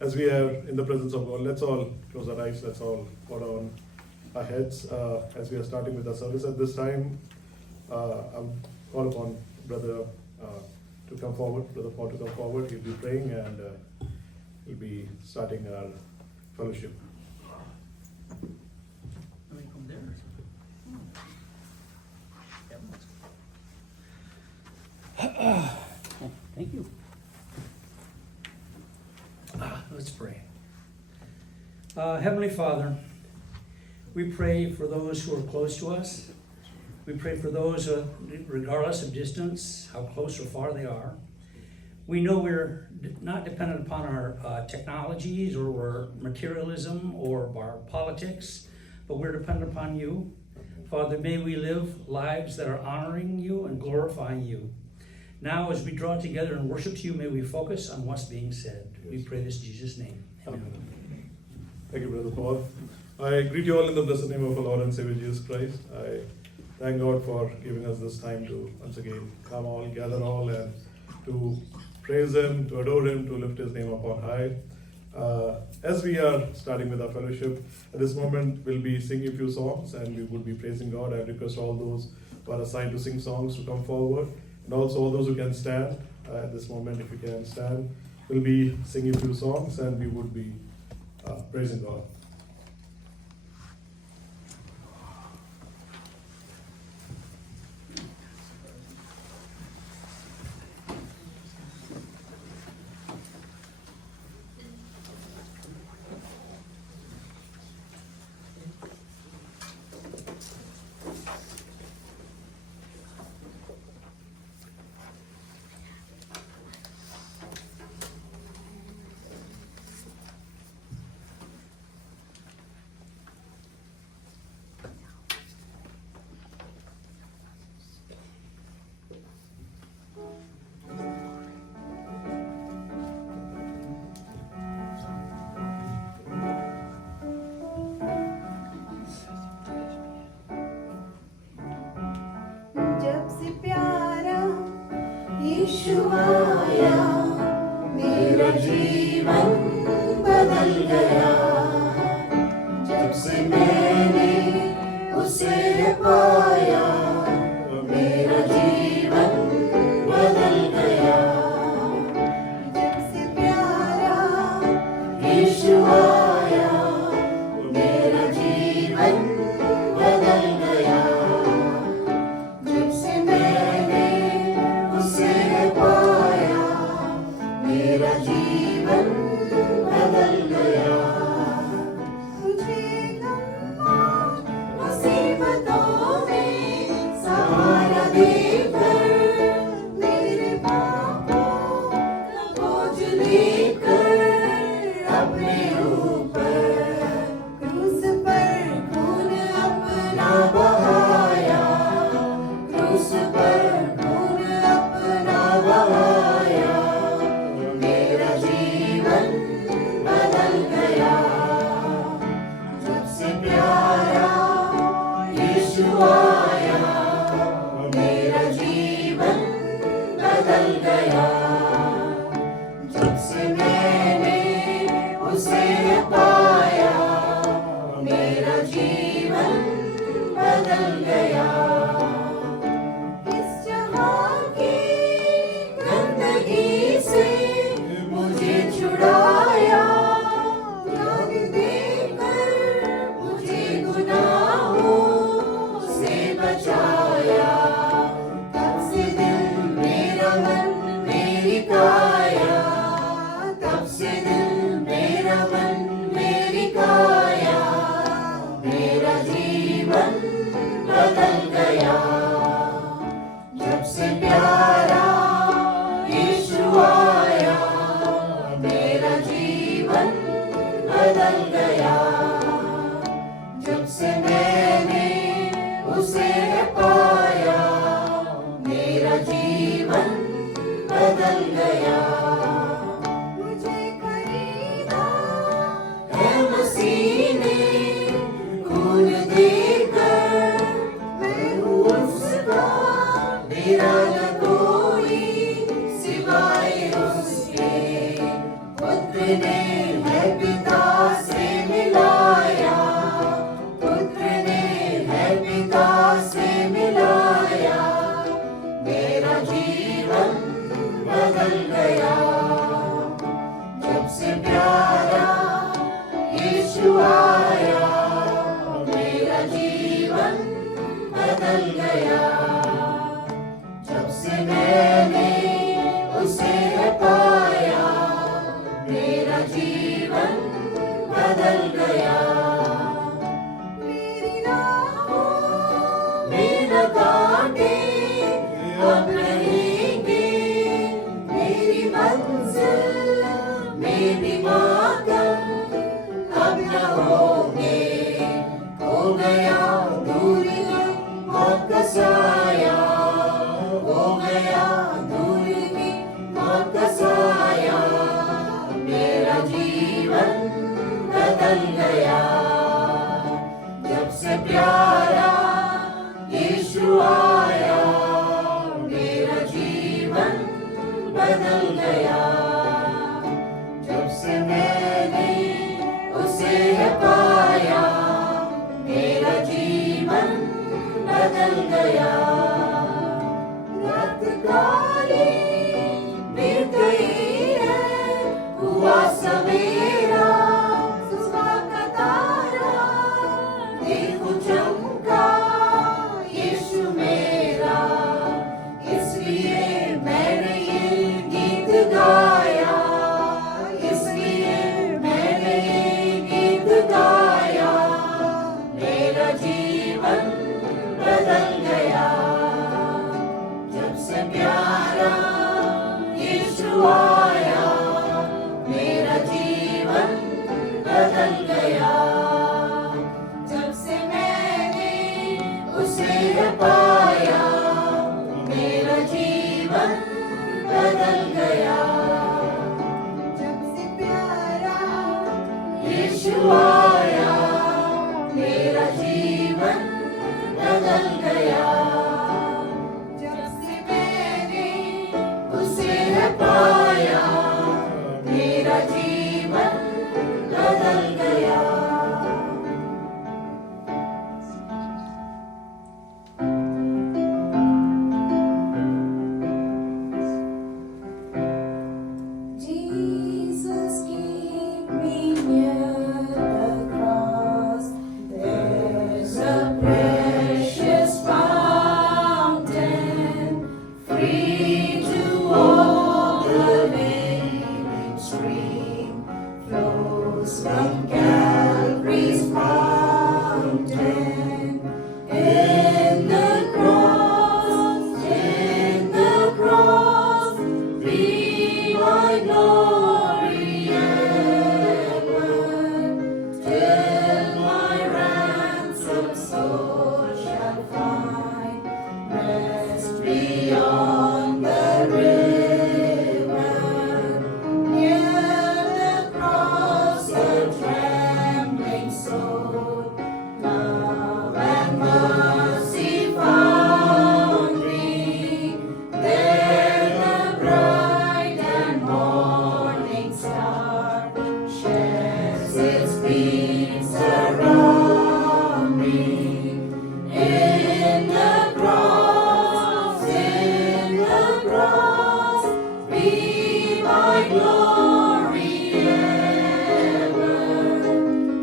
as we are in the presence of God, let's all close our eyes, let's all bow down our heads as we are starting with our service. At this time, I'll call upon Brother to come forward, Brother Paul to come forward. He'll be praying and we'll be starting our fellowship. Let me come there. Thank you. Let's pray. Heavenly Father, we pray for those who are close to us. We pray for those, regardless of distance, how close or far they are. We know we're not dependent upon our technologies or our materialism or our politics, but we're dependent upon you. Father, may we live lives that are honoring you and glorifying you. Now, as we draw together and worship you, may we focus on what's being said. We pray this in Jesus' name. Amen. Thank you, Brother Paul. I greet you all in the blessed name of our Lord and Savior Jesus Christ. I thank God for giving us this time to once again come all, gather all, and to praise Him, to adore Him, to lift His name up on high. As we are starting with our fellowship, at this moment we'll be singing a few songs and we will be praising God. I request all those who are assigned to sing songs to come forward, and also all those who can stand at this moment, if you can stand. We'll be singing a few songs and we would be praising God. जब से प्यारा यीशु आया मेरा जीवन बदल गया जब से मैंने उसे पाया मेरा जीवन बदल गया जब से प्यारा यीशु आया मेरा जीवन बदल गया जब से मैंने उसे पाया मेरा जीवन बदल गया मुझे गम मुसीबतों में सहारा देकर मेरे पापों का बोझ लेकर अपने ऊपर क्रूस पर खून अपना बहाया क्रूस पर खून अपना बहाया मेरा जीवन बदल गया जब से प्यारा यीशु आया मेरा जीवन बदल गया जब से मैंने उसे पाया मेरा जीवन बदल गया इस जहां की गंदगी से मुझे छुड़ाया त्याग देकर मुझे गुनाहों से बचाया तब से दिल मेरा मन मेरी काया तब से दिल मेरा मन मेरी काया मेरा जीवन बदल गया जब से प्यारा यीशु आया मेरा जीवन बदल गया जब से मैंने उसे पाया मेरा जीवन बदल गया मुझे खरीदा बदल गया। जब से प्यारा यीशु आया, मेरा जीवन बदल गया। जब से मैंने उसे पाया, मेरा जीवन बदल गया। मेरी राहों में न कांटे अब रहेंगे, मेरी मंजिल में भी मातम अब न होंगे। हो गया दूर मौत का साया, हो गया दूर मौत का साया, मेरा जीवन बदल गया। जब से प्यारा यीशु आया, मेरा जीवन बदल गया। जब से मैंने उसे पाया, मेरा जीवन बदल गया। रात काली बीत गई है, हुआ सवेरा, सुबह का तारा देखो चमका यीशु मेरा। इसलिए मैंने ये गीत गाया, इसलिए मैंने ये गीत गाया, मेरा जीवन बदल गया। जब से प्यारा यीशु आया, मेरा जीवन बदल गया। जब से मैंने उसे पाया, मेरा जीवन बदल गया। जब से प्यारा यीशु आया, मेरा जीवन बदल गया। जब से मैंने उसे पाया, मेरा जीवन बदल गया। Jesus, keep me near the cross. There's a precious fountain, free to all. The living stream flows from Calvary's mountain. In the cross, be my glory ever, till my ransomed soul shall find rest beyond the river. Near the cross, a trembling soul, love and mercy found me. There the bright and morning star sheds its beams around me. In the cross, be my glory ever,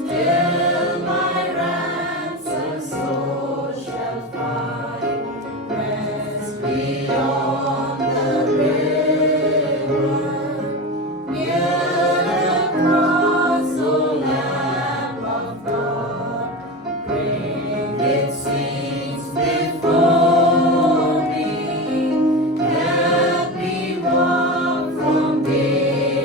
till my ransomed soul shall find rest beyond the river. Near the cross, O Lamb of God, bring its seeds before me. Help me walk from day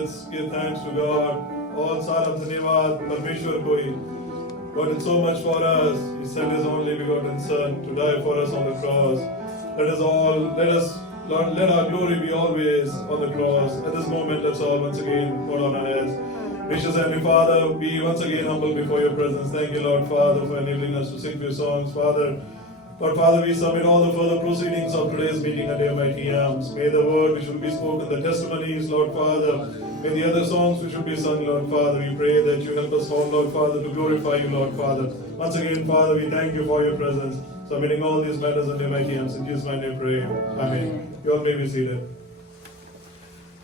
let's give thanks to God. All salam धन्यवाद परमेश्वर को ही. God did so much for us. He sent His only begotten Son to die for us on the cross. Lord, let our glory be always on the cross. At this moment, let's all once again put on our heads. Gracious Heavenly Father, we once again humble before your presence. Thank you, Lord Father, for enabling us to sing your songs, Father. Lord Father, we submit all the further proceedings of today's meeting under your mighty arms. May the word which will be spoken, the testimonies, Lord Father, may the other songs which will be sung, Lord Father, we pray that you help us all, Lord Father, to glorify you, Lord Father. Once again, Father, we thank you for your presence. Submitting all these matters under your mighty arms. In Jesus' mighty name, pray. Amen. You all may be seated.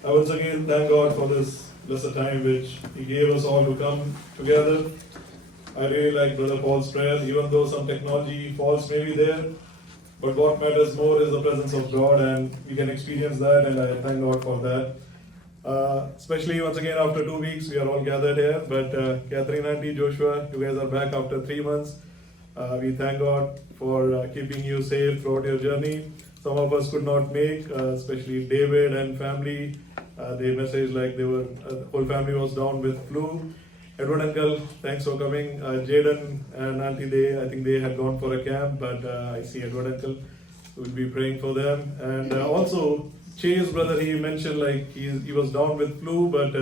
I once again thank God for this blessed time which He gave us all to come together. I really like Brother Paul's prayer, even though some technology faults may be there. But what matters more is the presence of God, and we can experience that, and I thank God for that. Especially once again after 2 weeks, we are all gathered here. But Catherine, Auntie, Joshua, you guys are back after 3 months. We thank God for keeping you safe throughout your journey. Some of us could not make, especially David and family. They messaged like the whole family was down with flu. Edward uncle, thanks for coming. Jaden and Auntie, I think they had gone for a camp, but I see Edward uncle. We'll be praying for them. And also Chase brother, he mentioned like he was down with flu, but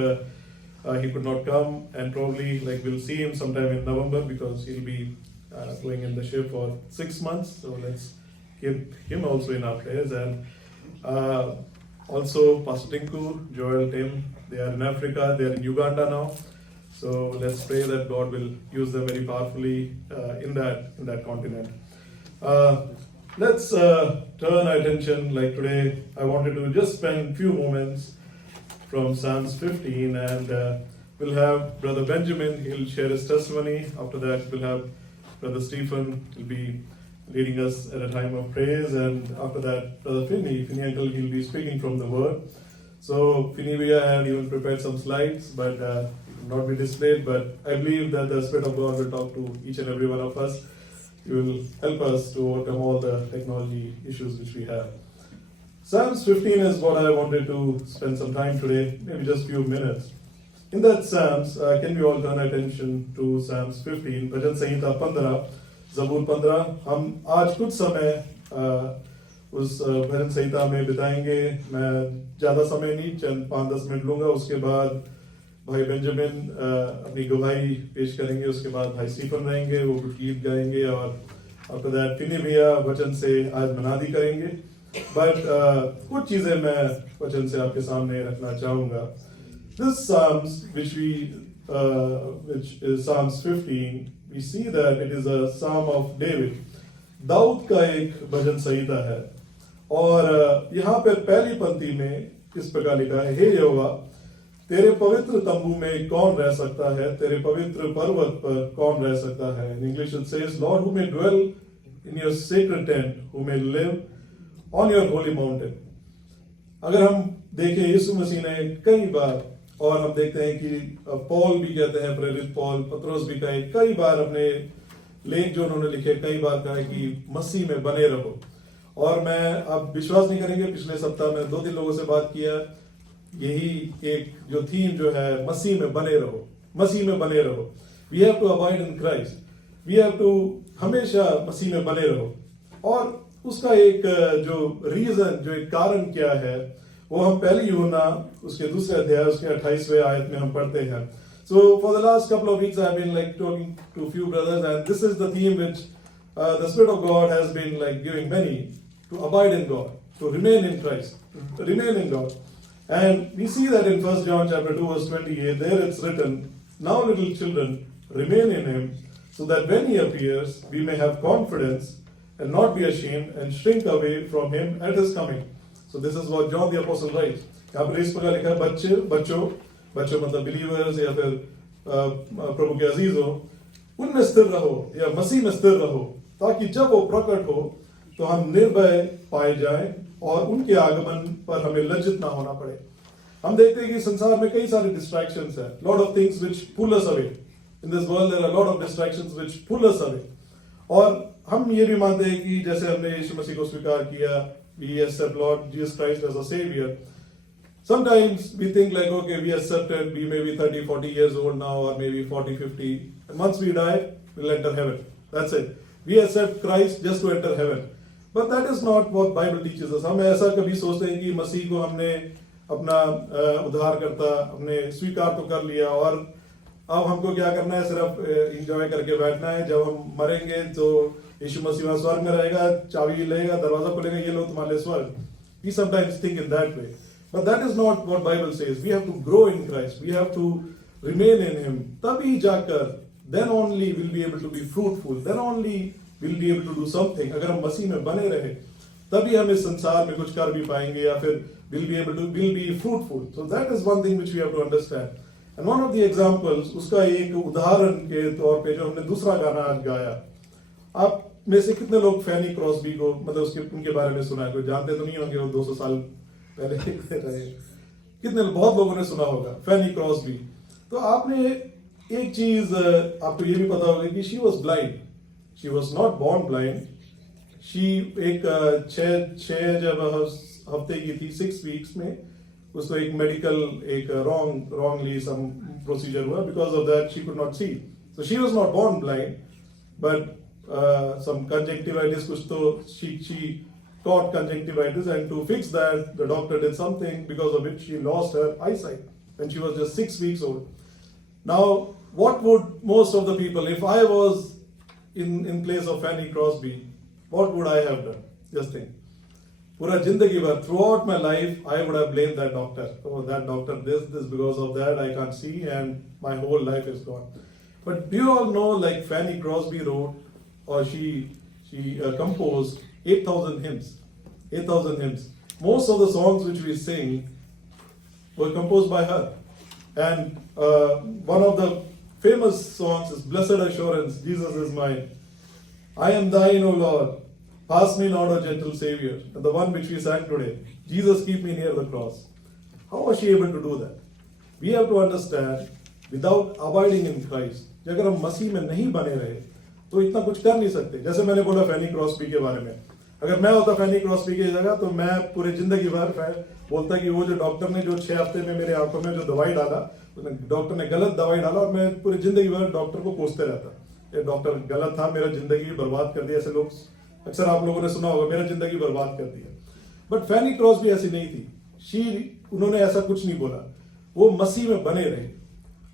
he could not come, and probably like we'll see him sometime in November because he'll be going in the ship for 6 months. So let's keep him also in our prayers. And also Pastor Tinku, Joel, Tim, they are in Africa, they are in Uganda now. So let's pray that God will use them very powerfully in that continent. Let's turn our attention, like today, I wanted to just spend a few moments from Psalms 15, and we'll have Brother Benjamin, he'll share his testimony. After that, we'll have Brother Stephen, he'll be leading us at a time of praise, and after that, Brother Finney uncle, he'll be speaking from the Word. So Finney, we had even prepared some slides, but not be displayed, but I believe that the Spirit of God will talk to each and every one of us. He will help us to overcome all the technology issues which we have. Psalms 15 is what I wanted to spend some time today, maybe just a few minutes. In that Psalms, can we all turn our attention to Psalms 15, Bhajan Samhita 15, Zabur 15. हम आज कुछ समय उस भजन संहिता में बिताएंगे. मैं ज़्यादा समय नहीं, चंद 5-10 मिनट लूँगा. उसके बाद भाई बेंजामिन अपनी गवाही पेश करेंगे. उसके बाद भाई स्टीफन रहेंगे, वो कुछ गीत गाएंगे, और आफ्टर दैट फिनी भैया वचन से आज मनादी करेंगे. बट कुछ चीज़ें मैं वचन से आपके सामने रखना चाहूँगा. This Psalms which is Psalms 15, we see that it is a Psalm of David. Dawood का एक भजन संहिता है, और यहाँ पर पहली पंक्ति में इस प्रकार लिखा है, हे यहोवा, तेरे पवित्र तंबू में कौन रह सकता है, तेरे पवित्र पर्वत पर कौन रह सकता है. In English it says, Lord, who may dwell in your sacred tent, who may live on your holy mountain. अगर हम देखें यीशु मसीह ने कई बार, और हम देखते हैं कि पॉल भी कहते हैं, प्रेरित पॉल, पत्रोस भी कहे कई बार अपने लेख जो उन्होंने लिखे कई बार कहा कि मसीह में बने रहो. और मैं आप विश्वास नहीं करेंगे, पिछले सप्ताह में 2-3 लोगों से बात किया, यही एक जो थीम जो है, मसीह में बने रहो, मसीह में बने रहो. We have to abide in Christ, we have to हमेशा मसीह में बने रहो. और उसका एक जो रीजन, जो एक कारण क्या है, वो हम पहले यूहन्ना उसके 2 अध्याय उसके 28वें आयत में हम पढ़ते हैं. So for the last couple of weeks I have been like talking to a few brothers, and this is the theme which the Spirit of God has been like giving many, to abide in God, to remain in Christ, to remain in God. And we see that in 1 John chapter 2 verse 28, there it's written, now little children, remain in Him, so that when He appears, we may have confidence and not be ashamed and shrink away from Him at His coming. So this is what John the Apostle writes. यहाँ पर इस प्रकार लिखा है, बच्चों मतलब believers या फिर प्रभु के अजीज हो, उनमें स्थिर रहो या मसीह में स्थिर रहो, ताकि जब वो प्रकट हो तो हम निर्भय पाए जाएं और उनके आगमन पर हमें लज्जित ना होना पड़े. हम देखते हैं कि संसार में कई सारे डिस्ट्रैक्शंस हैं, lot of things which pull us away. In this world there are lot of distractions which pull us away. और हम ये भी मानते हैं कि जैसे हमने यीशु मसीह को स्वीकार किया, we accept Lord Jesus Christ as a savior, Sometimes we think like, okay, we accepted, we may be 30, 40 years old now, or maybe 40, 50. And once we die, we'll enter heaven. That's it. We accept Christ just to enter heaven. But that is not what Bible teaches us. हम ऐसा कभी सोचते हैं कि मसीह को हमने अपना उद्धारकर्ता हमने स्वीकार तो कर लिया और अब हमको क्या करना है, सिर्फ एंजॉय करके बैठना है. जब हम मरेंगे तो यीशु मसीह वहाँ स्वर्ग में रहेगा, चाबी लेगा, दरवाजा खुलेगा, ये लो तुम्हारे स्वर्ग. We sometimes think in that way. But that is not what Bible says. We have to grow in Christ. We have to remain in Him. तभी जाकर, then only we'll be able to be fruitful. Then only we'll be able to do something. अगर हम मसीह में बने रहे, तभी हम इस संसार में कुछ कर भी पाएंगे या फिर we'll be fruitful. So that is one thing which we have to understand. And one of the examples, उसका एक उदाहरण के तौर पे जो हमने दूसरा गाना आज गाया, आप में से कितने लोग फैनी क्रॉसबी को मतलब उनके बारे में सुना है? कोई जानते तो नहीं होंगे, वो 200 साल पहले रहे. कितने बहुत लोगों ने सुना होगा फैनी क्रॉसबी. तो आपने एक चीज आपको ये भी पता होगा कि she was blind. She was not born blind. She एक छह जब हफ्ते की थी, 6 वीक्स में उसको एक मेडिकल एक wrongly some procedure हुआ. Because of that she could not see. So she was not born blind, but some conjunctivitis कुछ तो she caught conjunctivitis, and to fix that the doctor did something because of which she lost her eyesight when she was just 6 weeks old. Now what would most of the people, if I was in place of Fanny Crosby, what would I have done? Just think. पूरा जिंदगी भर, throughout my life, I would have blamed that doctor. Oh, that doctor, this because of that, I can't see, and my whole life is gone. But do you all know, like Fanny Crosby wrote, or she composed 8,000 hymns. 8,000 hymns. Most of the songs which we sing were composed by her. And one of the famous songs is Blessed Assurance, Jesus is mine. I am thine, O Lord. Pass me not, O gentle Savior. And the one which we sang today, Jesus keep me near the cross. How was she able to do that? We have to understand, without abiding in Christ, अगर हम मसीह में नहीं बने रहे तो इतना कुछ कर नहीं सकते. जैसे मैंने बोला फैनी क्रॉसबी के बारे में, अगर मैं होता फैनी क्रॉसबी की जगह तो मैं पूरे जिंदगी भर बोलता कि वो जो डॉक्टर ने जो 6 हफ्ते में मेरे आंखों में जो दवाई डाला, डॉक्टर ने गलत दवाई डाला, और मैं पूरी जिंदगी भर डॉक्टर को कोसते रहता, ये डॉक्टर गलत था, मेरा जिंदगी बर्बाद कर दिया. ऐसे लोग अक्सर आप लोगों ने सुना होगा, मेरा जिंदगी बर्बाद कर दिया. बट फैनी क्रॉसबी ऐसी नहीं थी. उन्होंने ऐसा कुछ नहीं बोला. वो मसीह में बने रहे.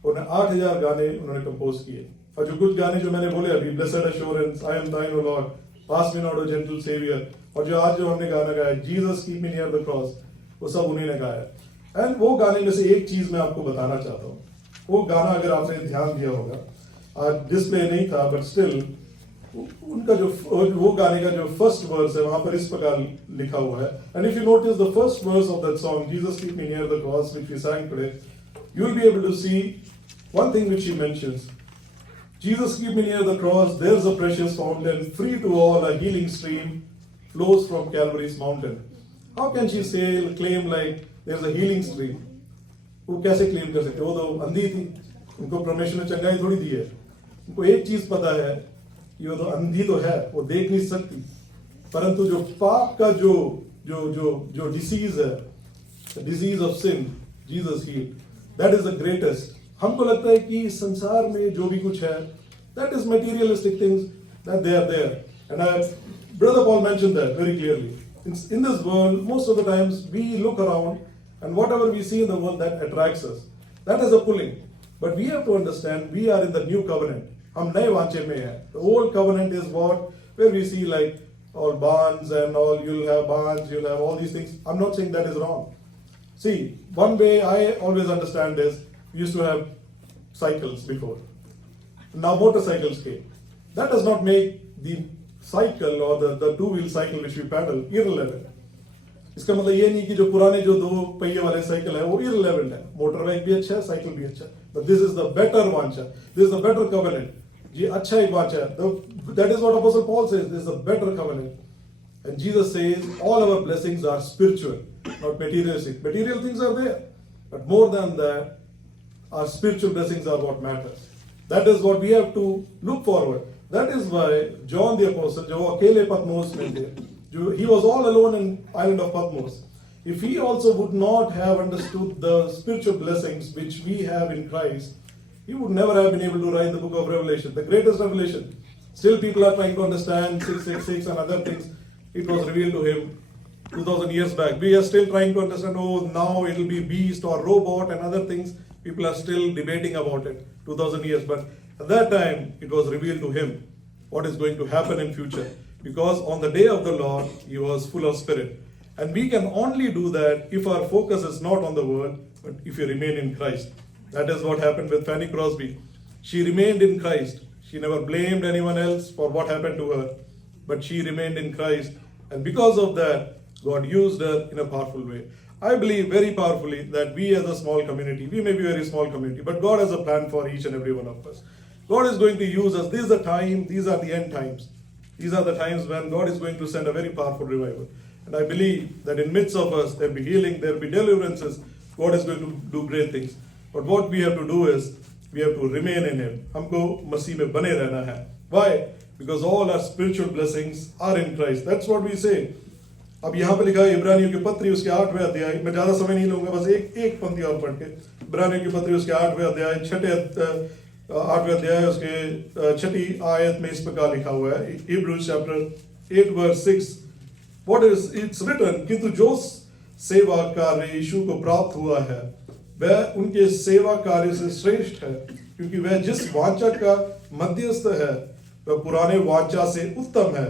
उन्होंने 8,000 गाने उन्होंने कंपोज किए, और जो कुछ गाने जो मैंने बोले अभी, blessed assurance, I am thine O Lord, pass me not O gentle saviour, और जो आज जो हमने गाना गाया, Jesus keep me near the cross, वो सब उन्हीं ने गाया. एंड वो गाने में से एक चीज मैं आपको बताना चाहता हूँ. वो गाना अगर आपने ध्यान दिया होगा, आज डिस्प्ले नहीं था, बट स्टिल उनका जो वो गाने का जो फर्स्ट वर्स है वहां पर इस प्रकार लिखा हुआ है. And if you notice the first verse of that song, Jesus keep me near the cross, which we sang today, you will be able to see one thing which she mentions. Jesus keep me near the cross, there's a precious fountain, free to all, a healing stream flows from Calvary's mountain. How can she claim like there's a healing stream? वो कैसे claim कर सकते? वो तो अंधी थी, उनको परमेश्वर ने चंगाई थोड़ी दी है. उनको एक चीज पता है, ये तो अंधी तो है, वो देख नहीं सकती, परंतु जो पाप का जो डिसीज है, disease of sin, Jesus healed. That is the greatest. हमको लगता है कि संसार में जो भी कुछ है, that is materialistic things, that they are there. And brother Paul mentioned that very clearly. In this world, most of the times we look around, and whatever we see in the world that attracts us, that is a pulling. But we have to understand, we are in the new covenant. हम नए वांचे में हैं. The old covenant is what, where we see like all barns and all, you'll have barns, you'll have all these things. I'm not saying that is wrong. See, one way I always understand is, we used to have cycles before. Now motorcycles came. That does not make the cycle or the two-wheel cycle which we paddle irrelevant. इसका मतलब ये नहीं कि जो पुराने जो 2 पहिए वाले साइकिल है वो irrelevant है. मोटर बाइक भी अच्छा है, साइकिल भी अच्छा है. But this is the better वांछा. This is the better covenant. ये अच्छा एक वांछा है. That is what Apostle Paul says. This is the better covenant. And Jesus says all our blessings are spiritual, not materialistic. Material things are there, but more than that, our spiritual blessings are what matters. That is what we have to look forward. That is why John the Apostle, जो अकेले पतमोस में थे, he was all alone in island of Patmos. if he also would not have understood the spiritual blessings which we have in Christ, he would never have been able to write the book of Revelation, the greatest revelation. Still people are trying to understand 666 and other things. It was revealed to him 2000 years back. We are still trying to understand, oh, now it will be beast or robot and other things. People are still debating about it 2000 years. But at that time, it was revealed to him what is going to happen in future. Because on the day of the Lord, he was full of spirit. And we can only do that if our focus is not on the world, but if we remain in Christ. That is what happened with Fanny Crosby. She remained in Christ. She never blamed anyone else for what happened to her, but she remained in Christ. And because of that, God used her in a powerful way. I believe very powerfully that we as a small community, we may be a very small community, but God has a plan for each and every one of us. God is going to use us. This is the time, these are the end times. These are the times when God is going to send a very powerful revival. And I believe that in midst of us, there will be healing, there will be deliverances. God is going to do great things. But what we have to do is, we have to remain in Him. हमको मसीह में बने रहना है. Why? Because all our spiritual blessings are in Christ. That's what we say. अब यहाँ पे लिखा है इब्रानियों की पत्री उसके 8वें अध्याय. मैं ज़्यादा समय नहीं लूँगा, बस एक पंक्ति और पढ़ के. इब्रानियों की पत्री उसके 8वें अध्याय 8वें अध्याय उसके 6ठी आयत में इस प्रकार लिखा हुआ है. Hebrews chapter 8 verse 6. What is it's written? किंतु जो सेवा कार्य यीशु को प्राप्त हुआ है, वह उनके सेवा कार्य से श्रेष्ठ है, क्योंकि वह जिस वाचा का मध्यस्थ है वह पुराने वाचा से उत्तम है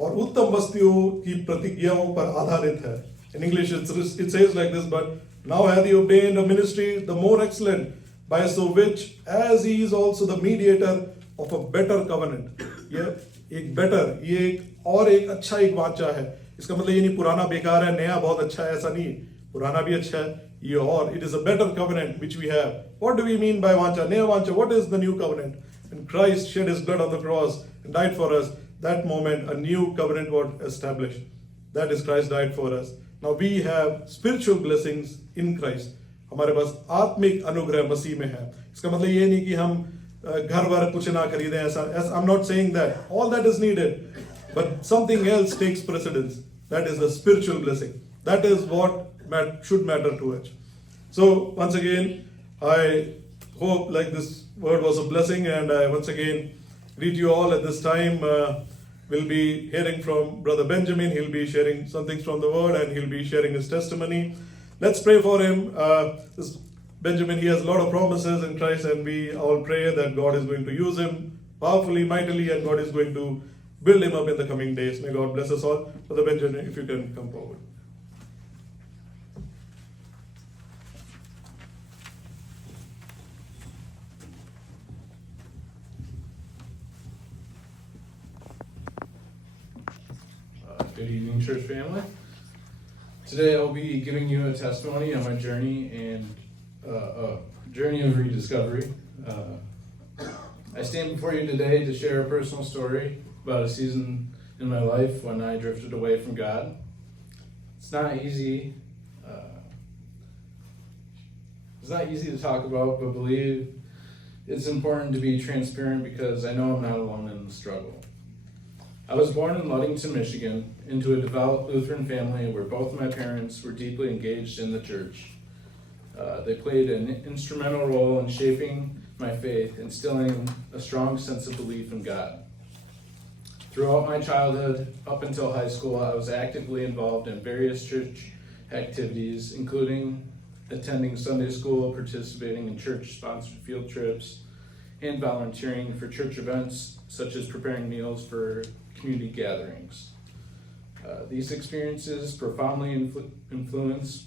और उत्तम वस्तुओं की प्रतिज्ञाओं पर आधारित है. In English it says like this, but now hath he obtained a ministry the more excellent, by so which as he is also the mediator of a better covenant. ये एक better, ये एक और एक अच्छा एक वाचा है. इसका मतलब ये नहीं पुराना बेकार है, नया बहुत अच्छा है, ऐसा नहीं. पुराना भी अच्छा है, ये और it is a better covenant which we have. What do we mean by vacha? Naya vacha, what is the new covenant? And Christ shed his blood on the cross and died for us. That moment a new covenant was established. That is Christ died for us. Now we have spiritual blessings in Christ. हमारे पास आत्मिक अनुग्रह मसीह में है. इसका मतलब ये नहीं कि हम घर वर कुछ ना खरीदें ऐसा. I'm not saying that. All that is needed. But something else takes precedence. That is the spiritual blessing. That is what should matter to us. So once again, I hope like this word was a blessing, and I once again greet you all at this time. We'll be hearing from Brother Benjamin. He'll be sharing some things from the word, and he'll be sharing his testimony. Let's pray for him. This Benjamin, he has a lot of promises in Christ, and we all pray that God is going to use him powerfully, mightily, and God is going to build him up in the coming days. May God bless us all. Brother Benjamin, if you can come forward. Good evening, church family. Today I'll be giving you a testimony on my journey and a journey of rediscovery. I stand before you today to share a personal story about a season in my life when I drifted away from God. It's not easy. It's not easy to talk about, but believe it's important to be transparent because I know I'm not alone in the struggle. I was born in Ludington, Michigan, into a devout Lutheran family where both my parents were deeply engaged in the church. They played an instrumental role in shaping my faith, instilling a strong sense of belief in God. Throughout my childhood, up until high school, I was actively involved in various church activities, including attending Sunday school, participating in church-sponsored field trips, and volunteering for church events, such as preparing meals for community gatherings. These experiences profoundly influenced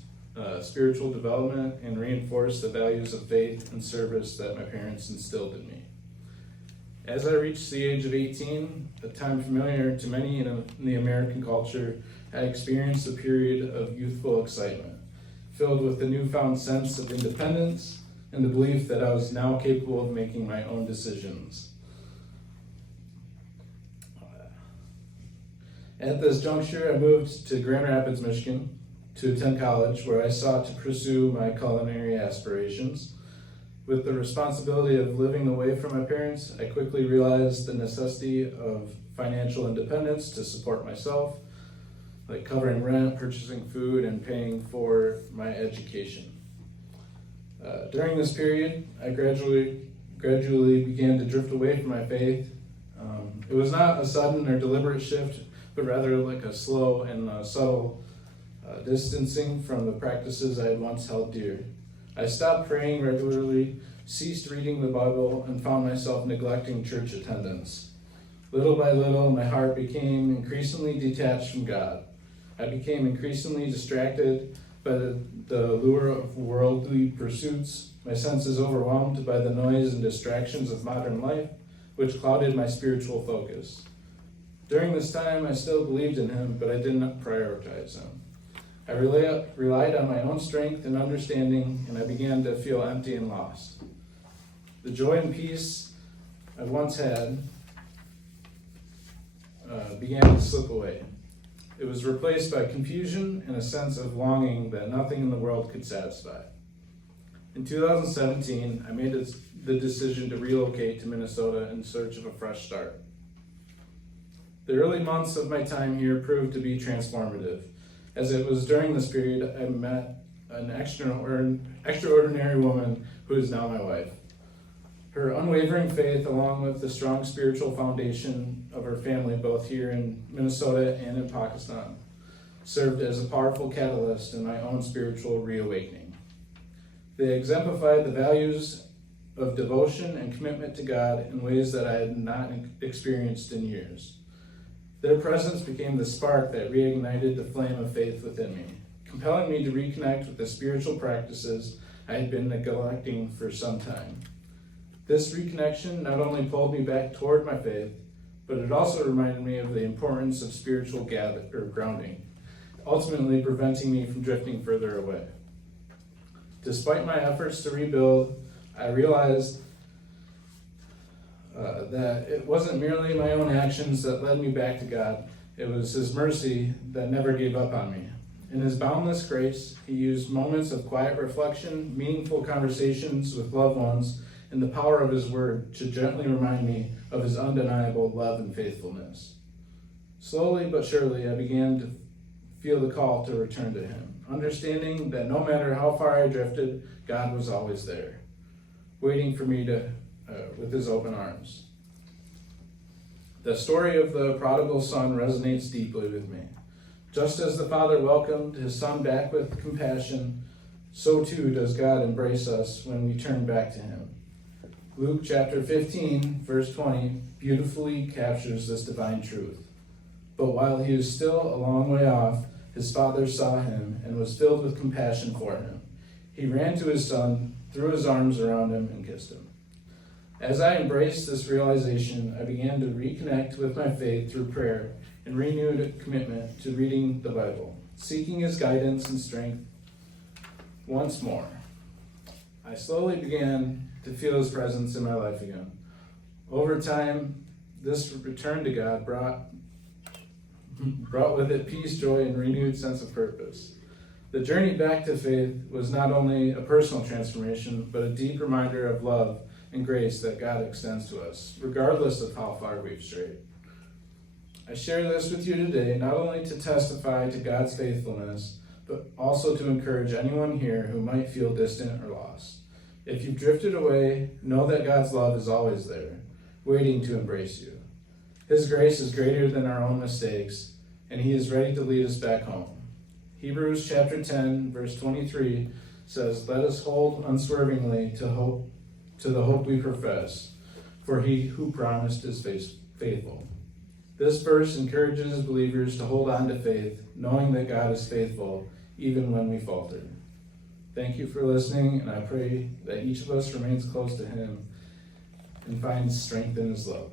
spiritual development and reinforced the values of faith and service that my parents instilled in me. As I reached the age of 18, a time familiar to many in the American culture, I experienced a period of youthful excitement, filled with a newfound sense of independence and the belief that I was now capable of making my own decisions. At this juncture, I moved to Grand Rapids, Michigan to attend college, where I sought to pursue my culinary aspirations. With the responsibility of living away from my parents, I quickly realized the necessity of financial independence to support myself, like covering rent, purchasing food, and paying for my education. During this period, I gradually began to drift away from my faith. It was not a sudden or deliberate shift, but rather like a slow and subtle distancing from the practices I had once held dear. I stopped praying regularly, ceased reading the Bible, and found myself neglecting church attendance. Little by little, my heart became increasingly detached from God. I became increasingly distracted by the lure of worldly pursuits, my senses overwhelmed by the noise and distractions of modern life, which clouded my spiritual focus. During this time, I still believed in Him, but I did not prioritize Him. I relied on my own strength and understanding, and I began to feel empty and lost. The joy and peace I once had began to slip away. It was replaced by confusion and a sense of longing that nothing in the world could satisfy. In 2017, I made the decision to relocate to Minnesota in search of a fresh start. The early months of my time here proved to be transformative, as it was during this period I met an extraordinary woman who is now my wife. Her unwavering faith, along with the strong spiritual foundation of her family, both here in Minnesota and in Pakistan, served as a powerful catalyst in my own spiritual reawakening. They exemplified the values of devotion and commitment to God in ways that I had not experienced in years. Their presence became the spark that reignited the flame of faith within me, compelling me to reconnect with the spiritual practices I had been neglecting for some time. This reconnection not only pulled me back toward my faith, but it also reminded me of the importance of spiritual grounding, ultimately preventing me from drifting further away. Despite my efforts to rebuild, I realized that it wasn't merely my own actions that led me back to God. It was His mercy that never gave up on me. In His boundless grace, He used moments of quiet reflection, meaningful conversations with loved ones, and the power of His word to gently remind me of His undeniable love and faithfulness. Slowly but surely, I began to feel the call to return to Him, understanding that no matter how far I drifted, God was always there, waiting for me with His open arms. The story of the prodigal son resonates deeply with me. Just as the Father welcomed His Son back with compassion, so too does God embrace us when we turn back to Him. Luke chapter 15, verse 20, beautifully captures this divine truth. But while he was still a long way off, his father saw him and was filled with compassion for him. He ran to his son, threw his arms around him, and kissed him. As I embraced this realization, I began to reconnect with my faith through prayer and renewed commitment to reading the Bible, seeking His guidance and strength once more. I slowly began to feel His presence in my life again. Over time, this return to God brought with it peace, joy, and renewed sense of purpose. The journey back to faith was not only a personal transformation, but a deep reminder of love and grace that God extends to us, regardless of how far we've strayed. I share this with you today, not only to testify to God's faithfulness, but also to encourage anyone here who might feel distant or lost. If you've drifted away, know that God's love is always there, waiting to embrace you. His grace is greater than our own mistakes, and He is ready to lead us back home. Hebrews chapter 10, verse 23 says, "Let us hold unswervingly to the hope we profess, for He who promised is faithful." This verse encourages believers to hold on to faith, knowing that God is faithful even when we falter. Thank you for listening, and I pray that each of us remains close to Him and finds strength in His love.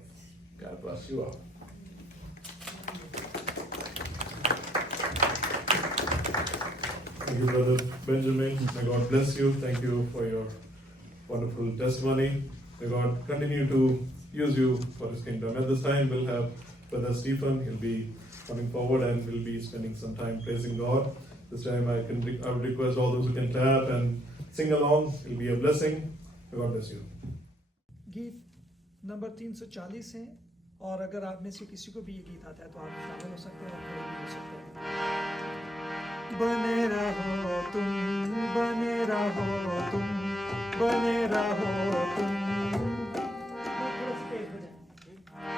God bless you all. Thank you, Brother Benjamin. May God bless you. Thank you for your wonderful testimony. May God continue to use you for His kingdom. At this time, we'll have Brother Stephen. He'll be coming forward and we'll be spending some time praising God. This time I would request all those who can clap and sing along. It'll be a blessing. May God bless you. गीत number 340 है और अगर आप में से किसी को भी ये गीत आता है तो आप शामिल हो सकते हैं और खड़े भी हो सकते हैं। बने रहो तुम, बने रहो तुम, बने रहो तुम, थोड़ा सा तेज बजाएं,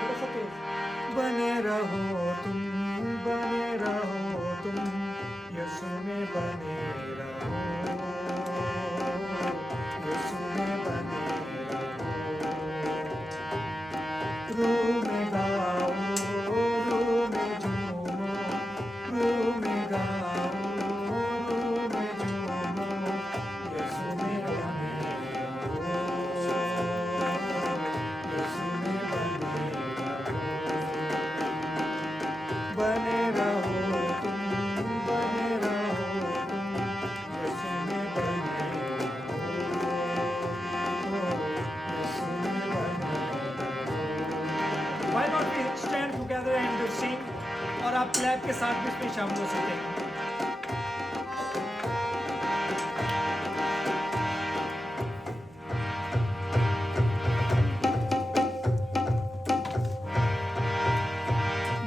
थोड़ा सा तेज। बने रहो तुम, बने रहो तुम, यीशु में बने रहो, यीशु में बने रहो। रूह में गाओ, रूह में झूमो, रूह में गाओ, रूह में झूमो, यीशु में बने रहो, यीशु में बने रहो। बने रहो तुम, बने रहो तुम, यीशु में बने रहो, यीशु में बने रहो। Why not we stand together and sing? और आप क्लैप के साथ भी इसमें शामिल हो सकते हैं।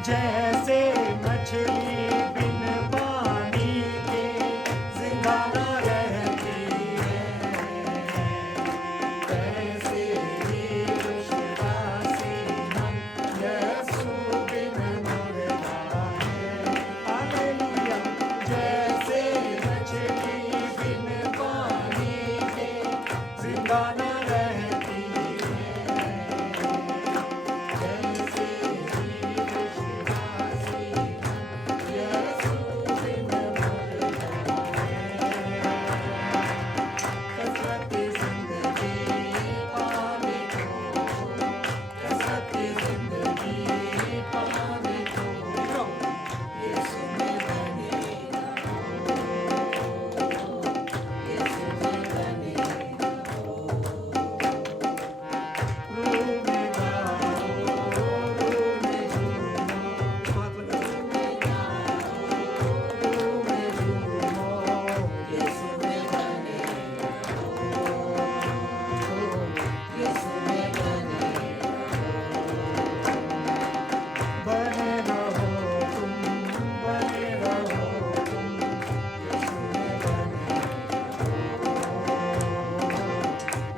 जैसे मछली बिन पानी के जिंदा न रहती है, वैसे ही विश्वासी मन यीशु बिन मरता है। हालेलुया। जैसे मछली बिन पानी के जिंदा न रहती है, वैसे ही विश्वासी मन यीशु बिन मरता है। कसरत जिंदगी पाने को, कसरत जिंदगी पाने को, यीशु में बने रहो, यीशु में बने रहो। रूह में गाओ, रूह में झूमो, हाथ लगा रूह में गाओ, रूह में झूमो, यीशु में बने रहो, यीशु में बने रहो। बने रहो तुम, बने रहो तुम, यीशु में बने रहो,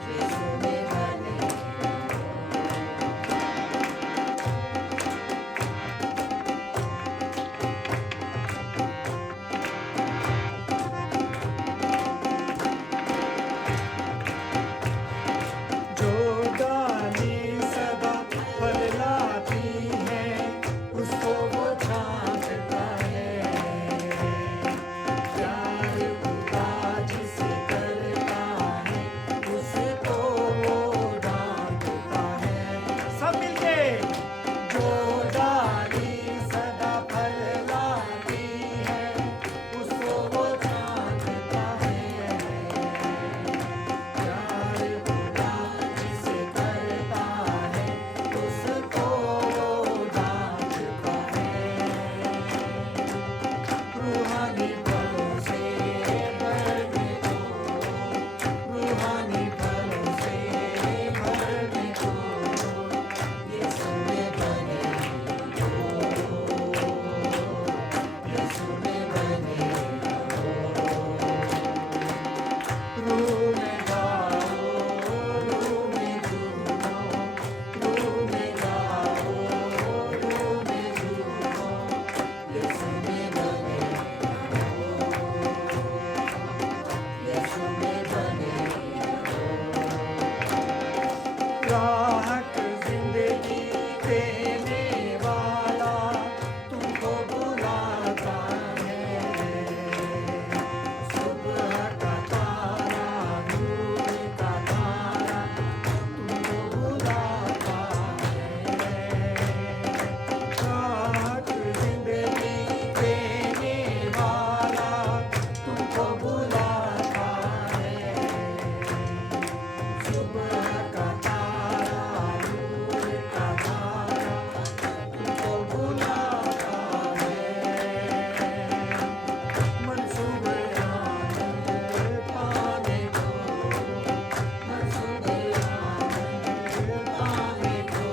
यीशु में बने रहो। जो डाली सदा फल लाती है, उसको वो छांटता है। प्यार खुदा जिसे करता है, उसको वो डांटता है। सब मिलके। जो डाली सदा फल लाती है, उसको वो छांटता है। प्यार खुदा जिसे करता है, उसको वो डांटता है। रूहानी फलों से भरने को, रूहानी फलों से भरने को, यीशु में बने रहो, यीशु में बने रहो। रूह में गाओ, रूह में झूमो, रूह में गाओ, रूह में झूमो, यीशु में बने रहो, यीशु में बने रहो। राहत जिंदगी देने वाला तुमको बुलाता है। सुबह का तारा, नूर का तारा तुमको बुलाता है। राहत जिंदगी देने वाला तुमको बुलाता है। सुबह का तारा, नूर का तारा तुमको बुलाता है। मंसूबे आनंद पाने को, मंसूबे आनंद पाने को,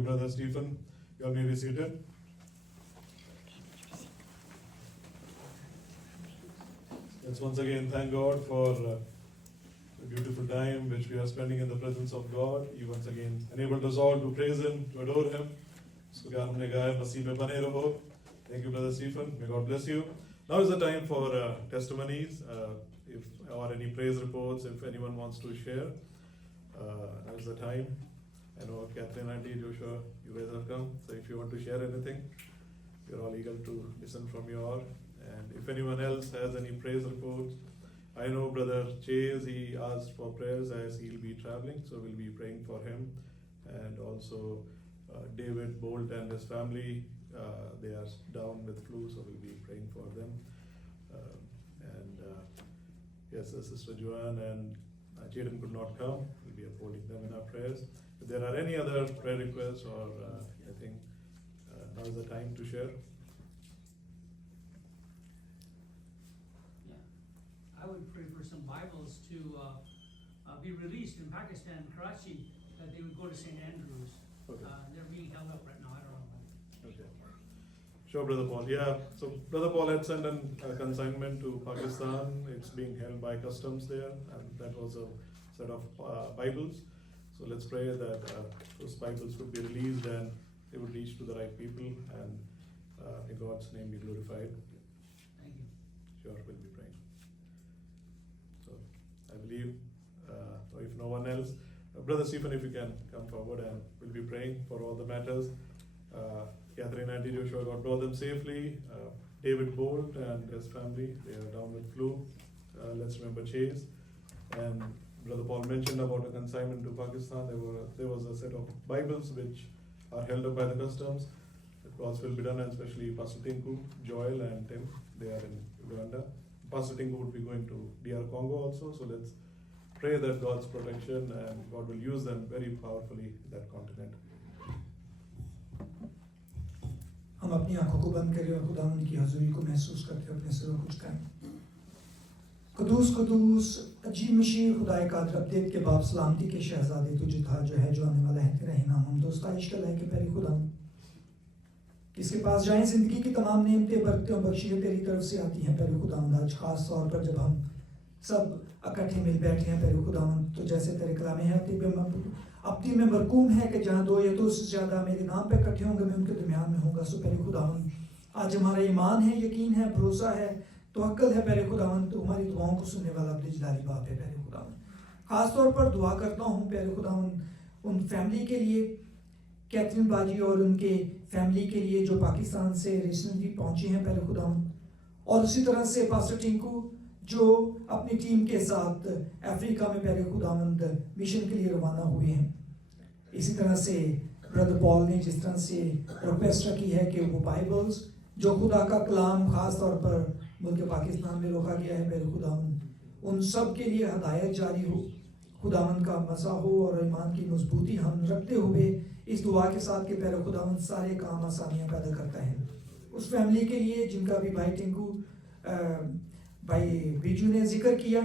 you, Brother Stephen. You all may be seated. Let's once again thank God for the beautiful time which we are spending in the presence of God. He once again enabled us all to praise Him, to adore Him. So हमने गाया मसीह में बने रहो. Thank you, Brother Stephen. May God bless you. Now is the time for testimonies, or any praise reports. If anyone wants to share, now is the time. I know Catherine, Auntie, Joshua, you guys have come. So if you want to share anything, you're all eager to listen from you all. And if anyone else has any praise reports, I know Brother Chase, he asked for prayers as he'll be traveling, so we'll be praying for him. And also David Bolt and his family, they are down with flu, so we'll be praying for them. Yes, Sister Joanne and Jaden could not come. We'll be upholding them in our prayers. If there are any other prayer requests, or I think now is the time to share. I would pray for some Bibles to be released in Pakistan, Karachi, that they would go to St. Andrews. Okay. They're being held up right now, I don't know. Okay. Sure, Brother Paul. Yeah, so Brother Paul had sent a consignment to Pakistan. It's being held by customs there, and that was a set of Bibles. So let's pray that those Bibles would be released and they would reach to the right people, and may God's name be glorified. Thank you. Sure, we'll be praying. So I believe, or if no one else, Brother Stephen, if you can come forward, and we'll be praying for all the matters. Catherine and Joshua, God brought them safely. David Bolt and his family, they are down with flu. Let's remember Chase. And Brother Paul mentioned about a consignment to Pakistan. There was a set of Bibles which are held up by the customs. The cross will be done, and especially Pastor Tinku, Joel and Tim, they are in Uganda. Pastor Tinku would be going to DR Congo also, so let's pray that God's protection and God will use them very powerfully in that continent. हम अपनी आंखों को बंद करें और खुदा की हजूरी को महसूस करते अपने सिरों को झुकाएं। कुदूस कुदूस अजीब मशीह खुदाए कादिर अब्देद के बाप सलामती के शहजादे तुझे था जो है जो आने वाला है तेरा ही नाम हम दोस्ताइश कर लाए के पहले खुदा किसके पास जाएं जिंदगी की तमाम नेमतें बरकतें और बख्शिशें तेरी तरफ से आती हैं पहले खुदा आज खास तौर पर जब हम सब इकट्ठे मिल बैठे हैं पहले खुदा तो जैसे तेरे कलामे हैं अपनी में मरकूम है कि जहाँ दो या तो उससे ज्यादा मेरे नाम पे इकट्ठे होंगे मैं उनके दरमियान में होगा। सो पहले खुदावन आज हमारा ईमान है, यकीन है, भरोसा है, तवक्कुल है पहले खुदावन तो हमारी दुआओं को सुनने वाला अपने जलाली बाप है पहले खुदावन। खास तौर पर दुआ करता हूँ पहले खुदावन उन फैमिली के लिए, कैथरीन बाजी और उनके फैमिली के लिए जो पाकिस्तान से रिसेंटली पहुंचे हैं पहले खुदावन, और उसी तरह से पास्टर टिंकू जो अपनी टीम के साथ अफ्रीका में पहले खुदावंद मिशन के लिए रवाना हुए हैं। इसी तरह से ब्रदर पॉल ने जिस तरह से रिक्वेस्ट की है कि वो बाइबल्स जो खुदा का कलाम खास तौर पर मुल्क पाकिस्तान में रोका गया है पहले खुदावंद उन सब के लिए हदायत जारी हो, खुदावंद का मज़ा हो और ईमान की मजबूती हम रखते हुए इस दुआ के साथ कि पहले खुदावंद सारे काम आसानियाँ पैदा करता है। उस फैमिली के लिए जिनका भी भाई टिंकू भाई बीजू ने जिक्र किया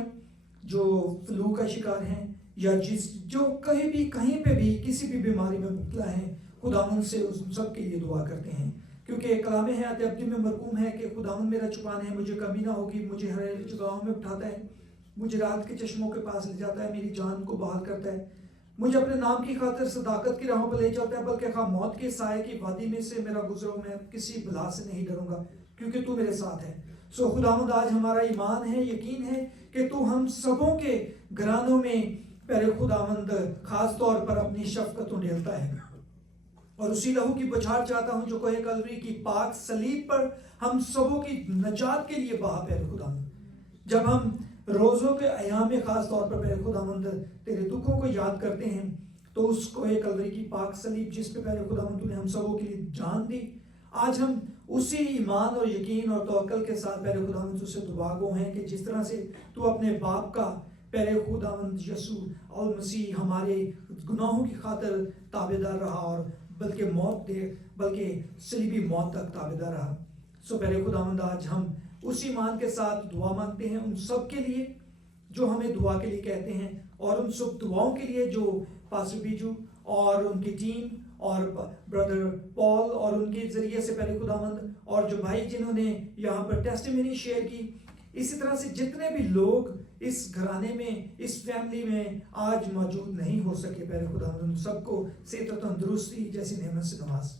जो फ्लू का शिकार हैं या जो कहीं पे भी किसी भी बीमारी में मुब्तला हैं, खुदावंद से उस सब के लिए दुआ करते हैं क्योंकि कलाम हयात अब्दी में मरकूम है कि खुदावंद मेरा चुपान है, मुझे कमी ना होगी, मुझे हर जगहों में उठाता है, मुझे रात के चश्मों के पास ले जाता है, मेरी जान को बहाल करता है, मुझे अपने नाम की खातिर सदाकत की राहों पर ले चलता है, बल्कि खा मौत के साए की वादी में से मेरा गुजरो मैं किसी बला से नहीं डरूंगा क्योंकि तू मेरे साथ है। सो खुदावंद आज हमारा ईमान है, यकीन है कि तू हम सबों के घरानों में पहले खुदावंद खास तौर पर अपनी शफकत उंडेलता है और उसी लहू की बौछार चाहता हूं जो कोहे कलवरी की पाक सलीब पर हम सबों की नजात के लिए बहा पहले खुदावंद। जब हम रोजों के अयाम में खास तौर पर पहले खुदावंद तेरे दुखों को याद करते हैं तो उस कोहे कलवरी की पाक सलीब जिस पे पहले खुदावंद तूने हम सबों के लिए जान दी, आज हम उसी ईमान और यकीन और तवक्कुल के साथ पहले खुदावंद तुझसे दुआगो हैं कि जिस तरह से तू अपने बाप का पहले खुदावंद यसू और मसीह हमारे गुनाहों की खातिर ताबेदार रहा और बल्कि सलीबी मौत तक ताबेदार रहा। सो पहले खुदावंद आज हम उसी ईमान के साथ दुआ मांगते हैं उन सब के लिए जो हमें दुआ के लिए कहते हैं और उन सब दुआओं के लिए जो पास्टर बीजू और उनकी टीम और ब्रदर पॉल और उनके जरिए से पहले खुदावंद और जो भाई जिन्होंने यहाँ पर टेस्टिमनी शेयर की, इसी तरह से जितने भी लोग इस घराने में, इस फैमिली में आज मौजूद नहीं हो सके, पहले खुदावंद उन सबको सेहत तंदुरुस्ती जैसी नेमत से नवाज।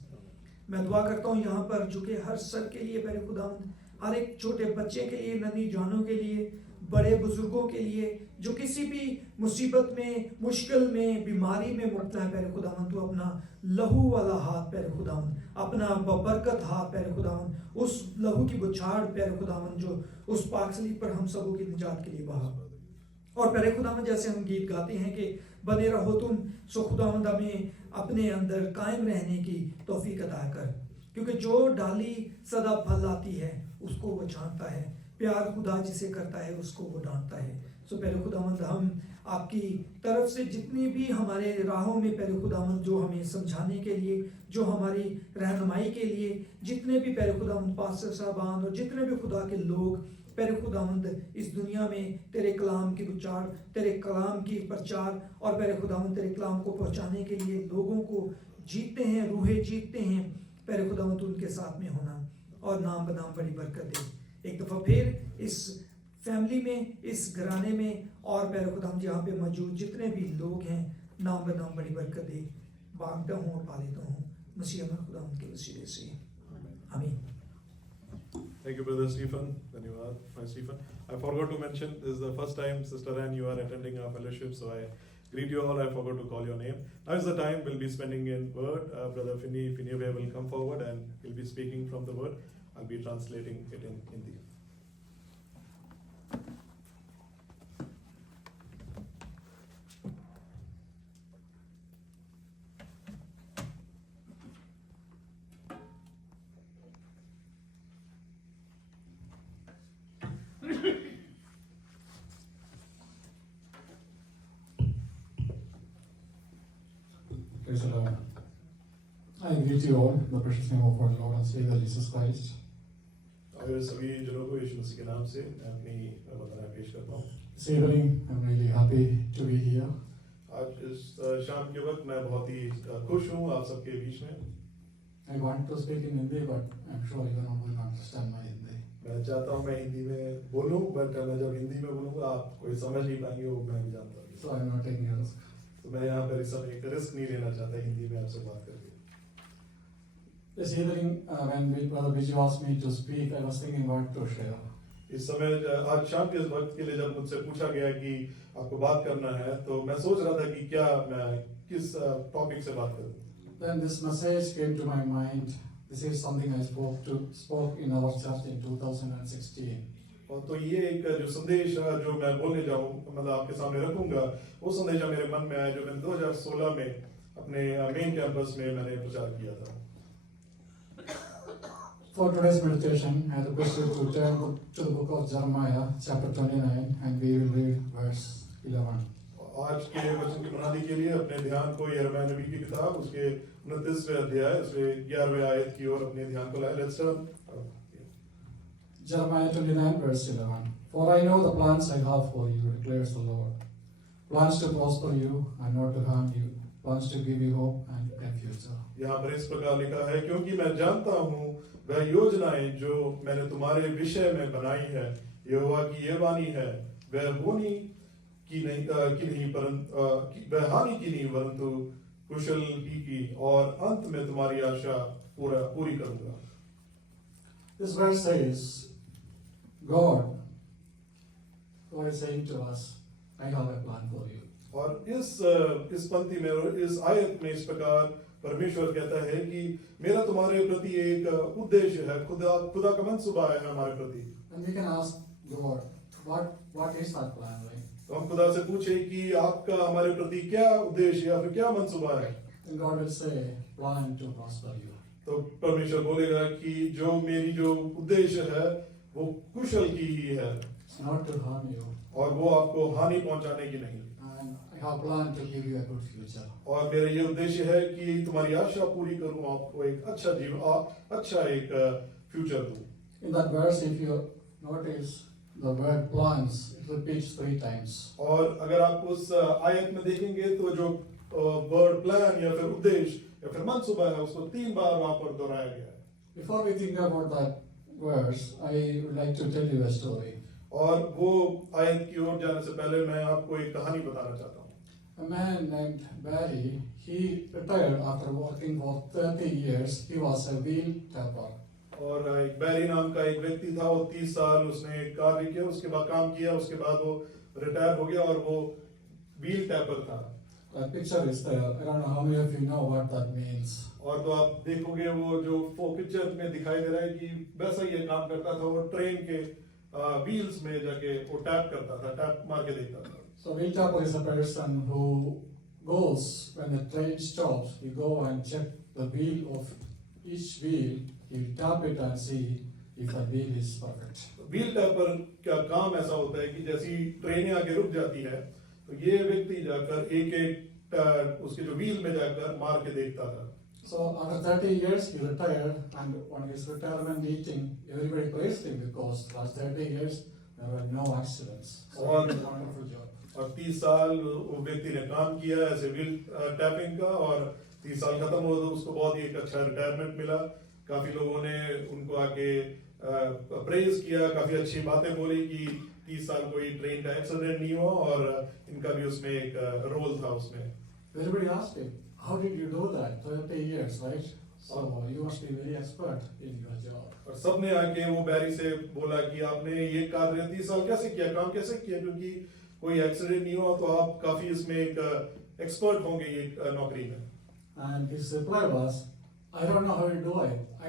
मैं दुआ करता हूँ यहाँ पर जो कि हर सब के लिए पहले खुदावंद, हर एक छोटे बच्चे के लिए, नन्ही जानों के लिए, बड़े बुजुर्गों के लिए जो किसी भी मुसीबत में, मुश्किल में, बीमारी में मुब्तला है, पहले खुदावंद तू अपना लहू वाला हाथ, पहले खुदावंद अपना बबरकत हाथ, पहले खुदावंद उस लहू की बुछाड़, पहले खुदावंद जो उस पाक सलीब पर हम सबों की निजात के लिए बहा। और पहले खुदावंद जैसे हम गीत गाते हैं कि बने रहो तुम, सो खुदावंद हमें अपने अंदर कायम रहने की तौफीक अता कर, क्योंकि जो डाली सदा फल आती है उसको वो जानता है, प्यार खुदा जिसे करता है उसको वो डांटता है। सो पहले खुदावंद हम आपकी तरफ से जितनी भी हमारे राहों में, पहले खुदावंद जो हमें समझाने के लिए, जो हमारी रहनुमाई के लिए, जितने भी पहले खुदावंद पास्टर साहबान और जितने भी खुदा के लोग पहले खुदावंद इस दुनिया में तेरे कलाम की विचार, तेरे कलाम की प्रचार और पहले खुदावंद तेरे कलाम को पहुंचाने के लिए लोगों को जीतते हैं, रूहें जीतते हैं, पहले खुदावंद उनके साथ में होना और नाम बनाम बड़ी बरकत दे। एक दफ़ा फिर इस फैमिली में, इस घराने में और पहले खुदावंद यहाँ पे मौजूद जितने भी लोग हैं, नाम बनाम बड़ी बरकत दे। मांगता हूँ और पा लेता हूँ मसीह अमर खुदावंद के वसीले से, आमीन। Thank you, Brother Stephen. Dhanyawad, my Stephen. I forgot to mention, this is the first time, Sister Ann, you are attending our fellowship, so I greet you all. I forgot to call your name. Now is the time we'll be spending in word. Brother Finney will come forward and he'll be speaking from the word. I'll be translating it in Hindi. Praise the Lord. I greet you all in the precious name of our Lord and Savior Jesus Christ. और सभी जनों को यीशु मसीह के नाम से मैं अपनी वंदना पेश करता हूँ। This evening, I'm really happy to be here. आज इस शाम के वक्त मैं बहुत ही खुश हूँ आप सबके बीच में। I want to speak in Hindi, but I'm sure you all will understand my Hindi. मैं चाहता हूँ मैं हिंदी में बोलूँ, बट मैं जब हिंदी में बोलूँगा आप कोई समझ नहीं पाएंगे, वो मैं भी जानता हूँ। So I'm not taking a risk. तो मैं यहाँ पर इस समय एक रिस्क नहीं लेना चाहता हिंदी में आपसे बात करके। This evening, when Brother Vijay asked me to speak, I was thinking what to share. इस समय आज शाम के इस वक्त के लिए जब मुझसे पूछा गया कि आपको बात करना है, तो मैं सोच रहा था कि क्या मैं किस टॉपिक से बात करूं। Then this message came to my mind. This is something I spoke in our church in 2016. और तो ये एक जो संदेश जो मैं बोलने जाऊं, मतलब आपके सामने रखूंगा, वो संदेश मेरे मन में आया जो मैंने 2016 में अपने मेन कैंपस में मैंने प्रचार किया था। For today's meditation, I request you to turn to the book of Jeremiah, chapter 29, and we will read verse 11. आज के वचन की प्रणाली के लिए अपने ध्यान को यिर्मयाह नबी की किताब उसके 29वें अध्याय उसके 11वें आयत की ओर अपने ध्यान को लाएं। Let's turn. Jeremiah 29, verse 11. For I know the plans I have for you, declares the Lord. Plans to prosper you and not to harm you. Plans to give you hope and a future. यहाँ पर इस प्रकार लिखा है, क्योंकि मैं जानता हूँ वह योजनाएं जो मैंने तुम्हारे विषय में बनाई है, यहोवा की ये वाणी है, वह हानि की नहीं परंतु कुशल ही की, और अंत में तुम्हारी आशा पूरी करूंगा। This verse says, God is saying to us, I have a plan for you. और इस पंक्ति में और इस आयत में इस प्रकार परमेश्वर कहता है कि मेरा तुम्हारे प्रति एक उद्देश्य है, खुदा का मंसूबा है हमारे प्रति। And we can ask God, what is that plan, right? तो हम खुदा से पूछे कि आपका हमारे प्रति क्या उद्देश्य या फिर क्या मंसूबा है, And God will say, plan to prosper you. तो परमेश्वर बोलेगा कि जो मेरी जो उद्देश्य है वो कुशल की ही है, It's not to harm you. और वो आपको हानि पहुंचाने की नहीं, And I have planned to give you a good future. और मेरा ये उद्देश्य है कि तुम्हारी आशा पूरी करूं, आपको एक अच्छा जीवन, अच्छा एक फ्यूचर दूं। In that verse, if you notice the word plans, it repeats 3 times. और अगर आप उस आयत में देखेंगे तो जो वर्ड प्लान या फिर उद्देश्य या फिर मनसूबा है उसको 3 बार वहां पर दोहराया गया है। Before we think about that verse, I would like to tell you a story. और वो आयत की ओर जाने से पहले मैं आपको एक कहानी बताना चाहता हूँ। A man named Barry, he retired after working for 30 years. He was a wheel tapper. और एक बैरी नाम का एक व्यक्ति था, वो 30 साल उसने कार्य किया, उसके बाद काम किया, उसके बाद वो रिटायर हो गया और वो व्हील टैपर था। That picture is there. I don't know how many of you know what that means. और तो आप देखोगे वो जो पिक्चर में दिखाई दे रहा है कि वैसा ही ये काम करता था, वो ट्रेन के व्हील्स में जाके वो टैप करता था, टैप मार के देखता था। So wheel tapper is a person who goes when the train stops. He go and check the wheel of each wheel. He tap it and see if the wheel is perfect. Wheel tapper का काम ऐसा होता है कि जैसी ट्रेनें आगे रुक जाती है तो ये व्यक्ति जाकर एक एक उसके जो व्हील में जाकर मार के देखता था। So after 30 years he retired, and on his retirement meeting, everybody praised him because last 30 years there were no accidents. So और- he did a wonderful job. और 30 साल वो व्यक्ति ने काम किया ऐसे व्हील टैपिंग का और 30 साल खत्म हुआ तो उसको बहुत ही एक अच्छा रिटायरमेंट मिला। काफी लोगों ने उनको आके प्रेज किया, काफी अच्छी बातें बोली कि 30 साल कोई ट्रेन का एक्सीडेंट नहीं हुआ और इनका भी उसमें एक रोल था उसमें। Everybody asked him, how did you do that? 30 years, right? So you must be very expert in your job. और सबने आके वो बैरी से बोला कि आपने ये कार्य 30 साल कैसे किया, काम कैसे किया, क्योंकि कोई एक्सीडेंट नहीं हुआ तो आप काफी इसमें एक एक्सपर्ट होंगे ये नौकरी में। And his reply was, I don't know how to do it. I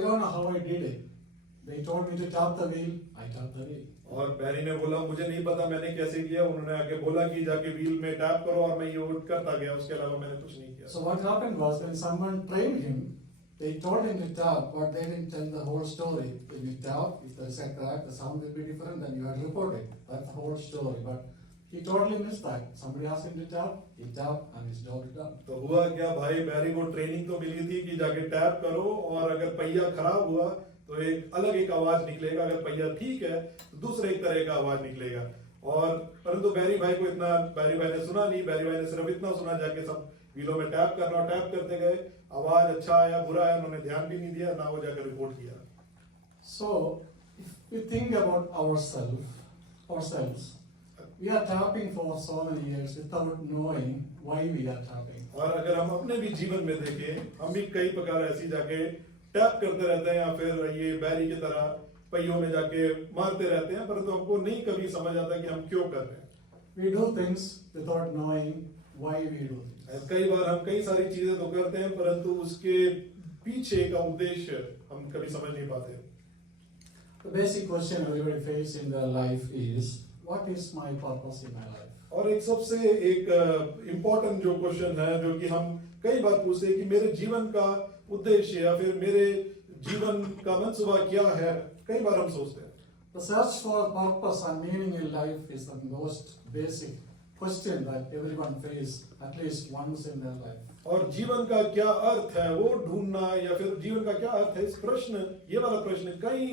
don't know how I did it. They told me to tap the wheel, I tapped the wheel. और बैरी ने बोला मुझे नहीं पता मैंने कैसे किया, उन्होंने आके बोला कि जाके व्हील में टैप करो और मैं ये करता गया, उसके अलावा मैंने कुछ नहीं किया। So what happened was when someone trained him, they told him to tap, but they didn't tell the whole story. When you tap, if there's a crack, the sound will be different, then you have to report it. That's the whole story. But he totally missed that. Somebody asked him to tap, he tapped, and his job is done. तो हुआ क्या भाई, बैरी को training तो मिली थी कि जाके tap करो और अगर पहिया खराब हुआ तो एक अलग एक आवाज निकलेगा, अगर पहिया ठीक है तो दूसरे एक तरह का आवाज निकलेगा। और परंतु बैरी भाई को इतना बैरी भाई ने सुना नहीं, बैरी भाई ने सिर्फ इतना सुना जाके सब व्हीलों में टैप करना, टैप करते गए, आवाज अच्छा आया बुरा आया उन्होंने ध्यान भी नहीं दिया, ना वो जाकर रिपोर्ट किया। So, if we think about ourselves, we are tapping for so many years without knowing why we are tapping. और अगर हम अपने भी जीवन में देखें, हम भी कई प्रकार ऐसी जाके टैप करते रहते हैं या फिर ये बैरी की तरह पहियों में जाके मारते रहते हैं, परंतु हमको नहीं कभी समझ आता कि हम क्यों कर रहे हैं। We do things without knowing why we do things. कई बार हम कई सारी चीजें तो करते हैं परंतु उसके पीछे का उद्देश्य हम कभी समझ नहीं पाते। The basic question everybody faces in their life is, what is my purpose in my life? और एक सबसे एक इम्पोर्टेंट जो क्वेश्चन है जो कि हम कई बार पूछते हैं कि मेरे जीवन का उद्देश्य या फिर मेरे जीवन का मंसूबा क्या है, कई बार हम सोचते हैं। The search for purpose and meaning in life is the most basic question that everyone faces at least once in their life. और जीवन का क्या अर्थ है वो ढूंढना या फिर जीवन का क्या अर्थ है, इस प्रश्न, ये वाला प्रश्न कई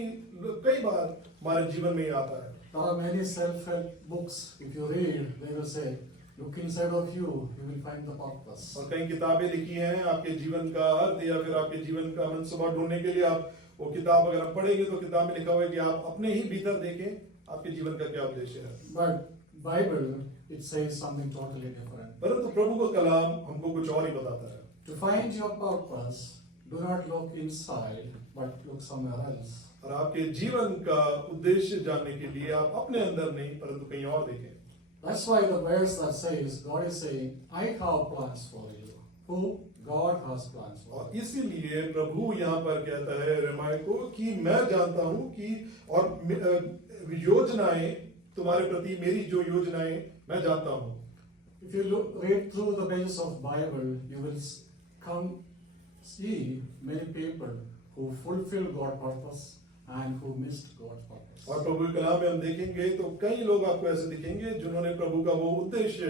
बार हमारे जीवन में ही आता है। There are many self-help books. If you read, they will say, look inside of you, you will find the purpose. और कई किताबें लिखी हैं आपके जीवन का अर्थ या फिर आपके जीवन का मंसूबा ढूंढने के लिए। आप वो किताब अगर आप पढ़ेंगे तो किताब में लिखा हुआ है कि आप अपने ही भीतर देखें आपके जीवन का क्या उद्देश्य है। But Bible, it says something totally different. परंतु प्रभु का कलाम हमको कुछ और ही बताता है। To find your purpose, do not look inside, but look somewhere else. और आपके जीवन का उद्देश्य जानने के लिए आप अपने अंदर नहीं परंतु कहीं और देखें। That's why the verse that says, God is saying, I have plans for you. Who? God has plans for और you. इसीलिए प्रभु यहाँ पर कहता है यिर्मयाह को कि मैं जानता हूँ कि और योजनाएं तुम्हारे प्रति, मेरी जो योजनाएं मैं जानता हूँ। If you read through the pages of Bible, you will come see many people who fulfill God's purpose and who missed God's purpose. और प्रभु के कलाम में हम देखेंगे तो कई लोग आपको ऐसे दिखेंगे जिन्होंने प्रभु का वो उद्देश्य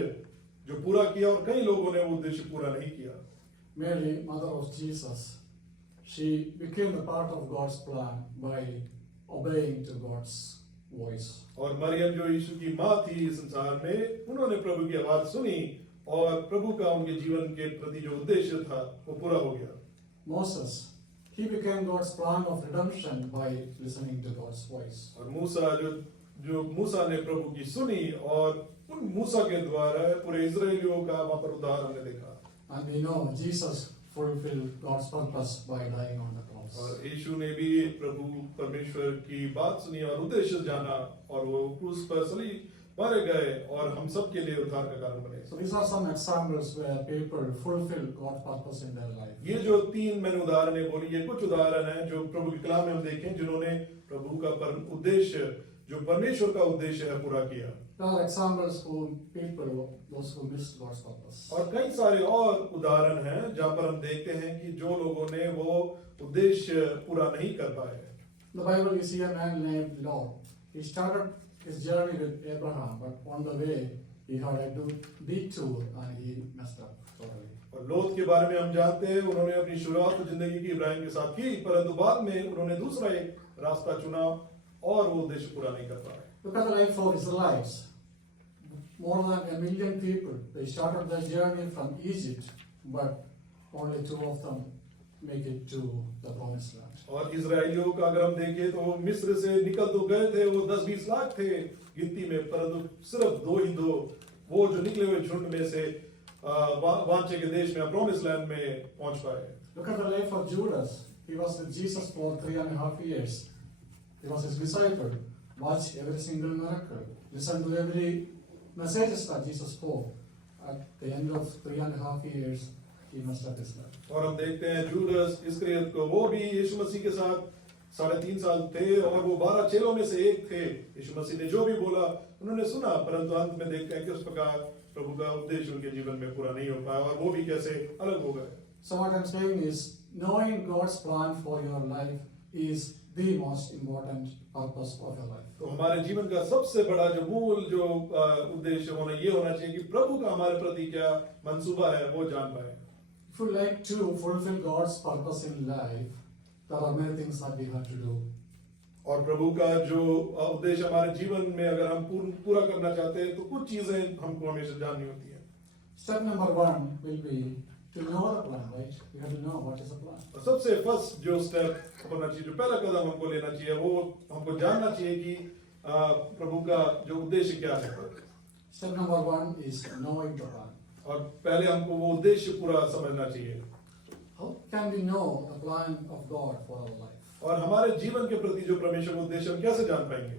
जो पूरा किया और कई लोगों ने वो उद्देश्य पूरा नहीं किया। Mary, mother of Jesus, she became a part of God's plan by obeying to God's voice. और मरियम जो यीशु की माँ थी इस संसार में, उन्होंने प्रभु की आवाज सुनी और प्रभु का उनके जीवन के प्रति जो उद्देश्य था वो पूरा हो गया। Moses, he became God's plan of redemption by listening to God's voice. और मूसा जो मूसा ने प्रभु की सुनी और उन मूसा के द्वारा पूरे इजरायलियों का वहां पर उद्धार हमने देखा। And we know Jesus fulfilled God's purpose by dying on the cross. और यीशु ने भी प्रभु परमेश्वर की बात सुनी और उद्देश्य जाना और वो क्रूस पर सलीब मारे गए और हम सब के लिए उद्धार का कारण बने। So these are some examples where people fulfill God's purpose in their life. ये जो तीन मैंने उदाहरणें बोली, ये कुछ उदाहरण हैं जो प्रभु के कलाम में हम देखें जिन्होंने प्रभु का उद्देश्य जो परमेश्वर का उद्देश्य है पूरा किया। There are examples who people, those who missed God's purpose. और कई सारे और उदाहरण हैं जहाँ पर हम देखते हैं कि जो लोगों ने वो उद्देश्य पूरा नहीं कर पाए। In the Bible, you see a man named Lot. He started his journey with Abraham, but on the way he had a detour and he messed up totally. और लोत के बारे में हम जानते हैं, उन्होंने अपनी शुरुआत तो जिंदगी की इब्राहिम के साथ की, परंतु बाद में उन्होंने दूसरा एक रास्ता चुना और वो उद्देश्य पूरा नहीं कर पाए। Look at the life of Israelites. More than 1 million people, they started their journey from Egypt, but only 2 of them make it to the promised land. और इजरायलियों का अगर हम देखें तो वो मिस्र से निकल तो गए थे, वो 10-20 लाख थे गिनती में, परंतु सिर्फ 2 वो जो निकले हुए झुंड में से वांछे के देश में प्रोमिस लैंड में पहुंच पाए। Look at the life of Judas. He was with Jesus for 3.5 years. He was his disciple. Watch every single miracle. Listen to every messages that Jesus spoke. At the end of 3.5 years, he messed up his life. और हम देखते हैं Judas इस्करियत को, वो भी यीशु मसीह के साथ 3.5 साल थे और वो 12 चेलों में से एक थे। यीशु मसीह ने जो भी बोला उन्होंने सुना, परंतु अंत में देखते हैं कि उस प्रकार प्रभु का उद्देश्य उनके जीवन में पूरा नहीं हो पाया और वो भी कैसे अलग हो गए। So what I'm saying is, knowing God's plan for your life is the most important purpose of your life. तो हमारे जीवन का सबसे बड़ा जो मूल जो उद्देश्य होना ये होना चाहिए कि प्रभु का हमारे प्रति क्या मंसूबा है वो जान पाए। If you like to fulfill God's purpose in life, there are many things that we have to do. और प्रभु का जो उद्देश्य हमारे जीवन में अगर हम पूरा करना चाहते हैं तो कुछ चीजें हमको हमेशा जाननी होती है। Step number 1 will be to know the plan, right? We have to know what is the plan. और सबसे फर्स्ट जो स्टेप होना चाहिए, जो पहला कदम हमको लेना चाहिए, वो हमको जानना चाहिए कि प्रभु का जो उद्देश्य क्या है। Step number 1 is knowing the plan. और पहले हमको वो उद्देश्य पूरा समझना चाहिए। How can we know the plan of God for our life? और हमारे जीवन के प्रति जो परमेश्वर का उद्देश्य हम कैसे जान पाएंगे?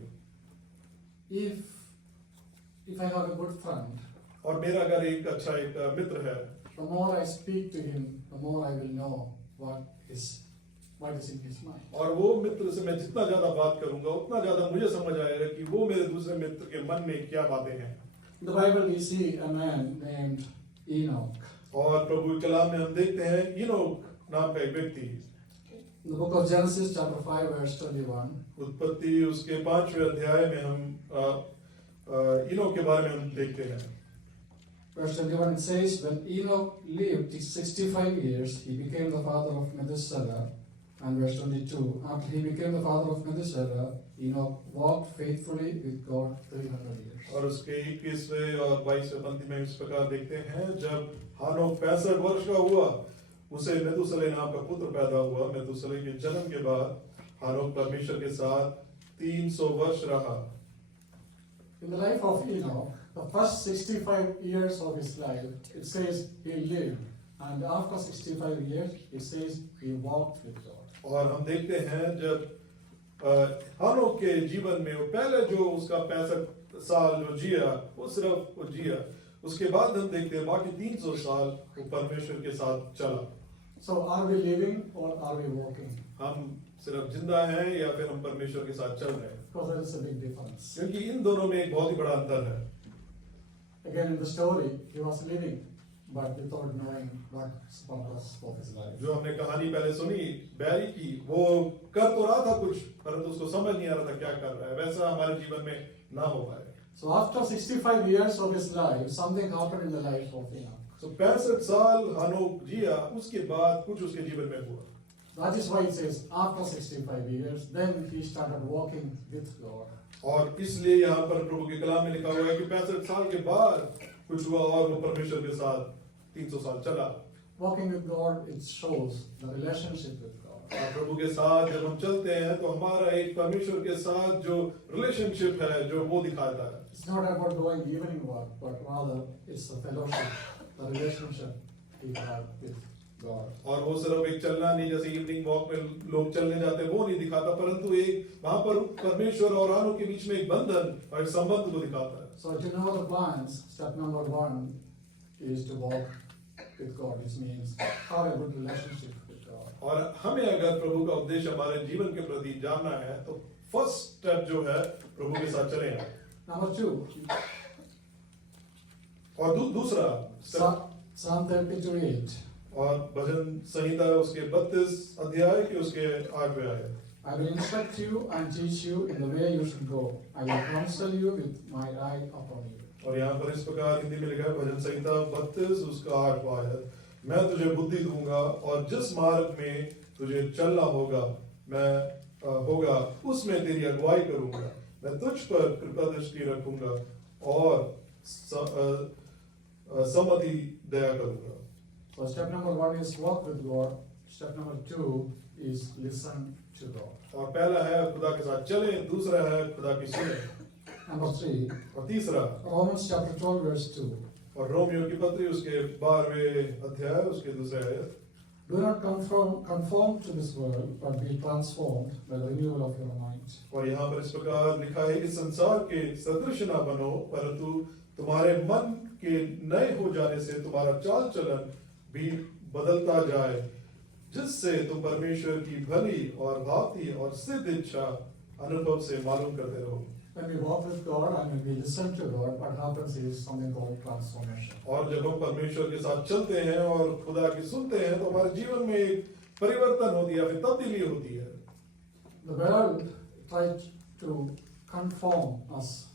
If I have a good friend, और मेरा अगर एक अच्छा एक मित्र है, the more I speak to him, the more I will know what is in his mind. और वो मित्र से मैं जितना ज्यादा बात करूंगा उतना ज्यादा मुझे समझ आएगा कि वो मेरे दूसरे मित्र के मन में क्या बातें हैं। In the Bible we see a man named Enoch. और प्रभु के कलाम में हम देखते हैं इनोक नाम का एक व्यक्ति। In the book of Genesis chapter 5 verse 21, उत्पत्ति उसके 5वें अध्याय में हम इनोक के बारे में हम देखते हैं। verse 21 it says, when Enoch lived 65 years, he became the father of Methuselah. And verse 22, after he became the father of Methuselah, Enoch walked faithfully with God 300 years. और उसके 21वें और 22वें पंक्ति में इस प्रकार देखते हैं, जब हानोक 65 वर्ष का हुआ, उसे मेतुसले नाम का पुत्र पैदा हुआ। मेतुसले के जन्म के बाद हानोक परमेश्वर के साथ 300 वर्ष रहा। In the life of Enoch, the first 65 years of his life, it says he lived. And after 65 years, it says he walked with God. और हम देखते हैं जब हानोक के जीवन में वो पहले जो उसका 65 साल जो जिया, वो सिर्फ वो जिया। उसके बाद हम देखते हैं बाकी 300 साल वो परमेश्वर के साथ चला। So are we living or are we walking? हम सिर्फ जिंदा हैं या फिर हम परमेश्वर के साथ चल रहे हैं? Because there is a big difference. क्योंकि इन दोनों में एक बहुत ही बड़ा अंतर है। Again, in the story, he was living, but without knowing what's the purpose of his life. जो हमने कहानी पहले सुनी बैरी की, वो कर तो रहा था कुछ, परंतु उसको समझ नहीं आ रहा था क्या कर रहा है। वैसा हमारे जीवन में ना हो पाए। So after 65 years of his life, something happened in the life of Enoch. तो 65 साल हानोक जिया, उसके बाद कुछ उसके जीवन में हुआ। That is why it says after 65 years, then he started walking with God. और इसलिए यहाँ पर प्रभु के कलाम में लिखा हुआ है कि 65 साल के बाद कुछ हुआ और वो परमेश्वर के साथ 300 साल चला। Walking with God, it shows the relationship with God. और प्रभु के साथ जब हम चलते हैं तो हमारा एक परमेश्वर के साथ जो रिलेशनशिप है जो वो दिखाता है। It's not about doing evening walk, but rather it's the fellowship, the relationship we have with God. और वो सिर्फ एक चलना नहीं, जैसे इवनिंग वॉक में लोग चलने जाते हैं वो नहीं दिखाता, परंतु एक वहां पर परमेश्वर और आनों के बीच में एक बंधन और एक संबंध को दिखाता है। So to know the plans, step number 1 is to walk with God, which means have a good relationship with God. और हमें अगर प्रभु का उद्देश्य हमारे जीवन के प्रति जानना है तो फर्स्ट स्टेप जो है प्रभु के साथ चले हैं। Number 2, और दूसरा step, Psalm 32:8. और भजन संहिता उसके 32 अध्याय के उसके 8वें आयत। I will instruct you and teach you in the way you should go. I will counsel you with my eye upon you. और यहाँ पर इस प्रकार हिंदी में लिखा है भजन संहिता 32 उसका 8वां आयत, मैं तुझे बुद्धि दूंगा और जिस मार्ग में तुझे चलना होगा होगा उसमें तेरी अगुवाई करूंगा, मैं तुझ पर कृपा दृष्टि रखूंगा और सम्मति दया करूंगा। So step number 1 is walk with God. Step number 2 is listen to God. और पहला है खुदा के साथ चले, दूसरा है खुदा की सुने, Number 3, और तीसरा Romans chapter 12 verse 2. और रोमियो की पत्री उसके 12वें अध्याय उसके दूसरे आयत, Do not conform to this world, but be transformed by the renewal of your mind. और यहाँ पर इस प्रकार लिखा है कि संसार के सदृश ना बनो, परंतु तुम्हारे मन के नए हो जाने से तुम्हारा चाल चलन भी बदलता जाए, जिससे तुम परमेश्वर की भली और भांति और सिद्ध इच्छा अनुभव से मालूम करते रहो। When we walk with God and when we listen to God, what happens is something called transformation. और जब हम परमेश्वर के साथ चलते हैं और खुदा की सुनते हैं तो हमारे जीवन में एक परिवर्तन होती है, फिर तब्दीली होती है। The world tries to conform us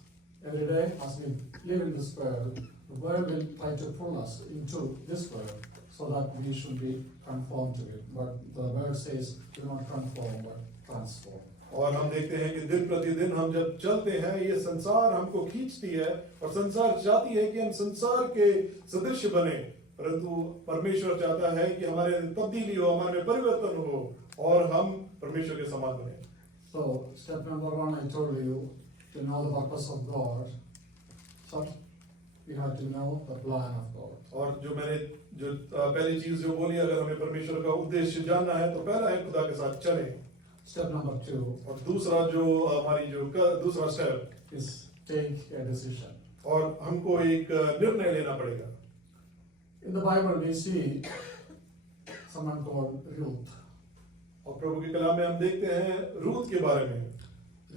every day as we live in this world. The world will try to pull us into this world so that we should be conformed to it. But the word says, do not conform, but transform. और हम देखते हैं कि दिन प्रतिदिन हम जब चलते हैं ये संसार हमको खींचती है और संसार चाहती है कि हम संसार के सदृश बने, परंतु परमेश्वर चाहता है कि हमारे तब्दीली हो, हमारे परिवर्तन हो और हम परमेश्वर के समान बने। So, step number 1, I told you, to know the purpose of God. So, you have to know the plan of God. और जो मैंने पहली चीज जो बोली, अगर हमें परमेश्वर का उद्देश्य जानना है तो पहला है खुदा के साथ चलें। Step number 2 और दूसरा जो हमारी जो दूसरा step is take a decision. और हमको एक निर्णय लेना पड़ेगा। In the Bible, we see someone called Ruth. और प्रभु के कलाम में हम देखते हैं रूत के बारे में।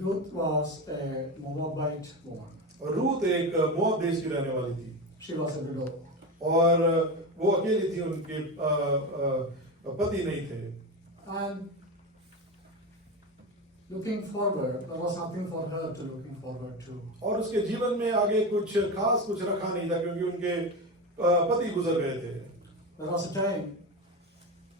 Ruth was a Moabite woman. और रूत एक मोआब देश की रहने वाली थी She was a widow. और वो अकेली थी, उनके पति नहीं थे। And looking forward, there was nothing for her to looking forward to. और उसके जीवन में आगे कुछ खास कुछ रखा नहीं था क्योंकि उनके पति गुजर गए थे। There was a time,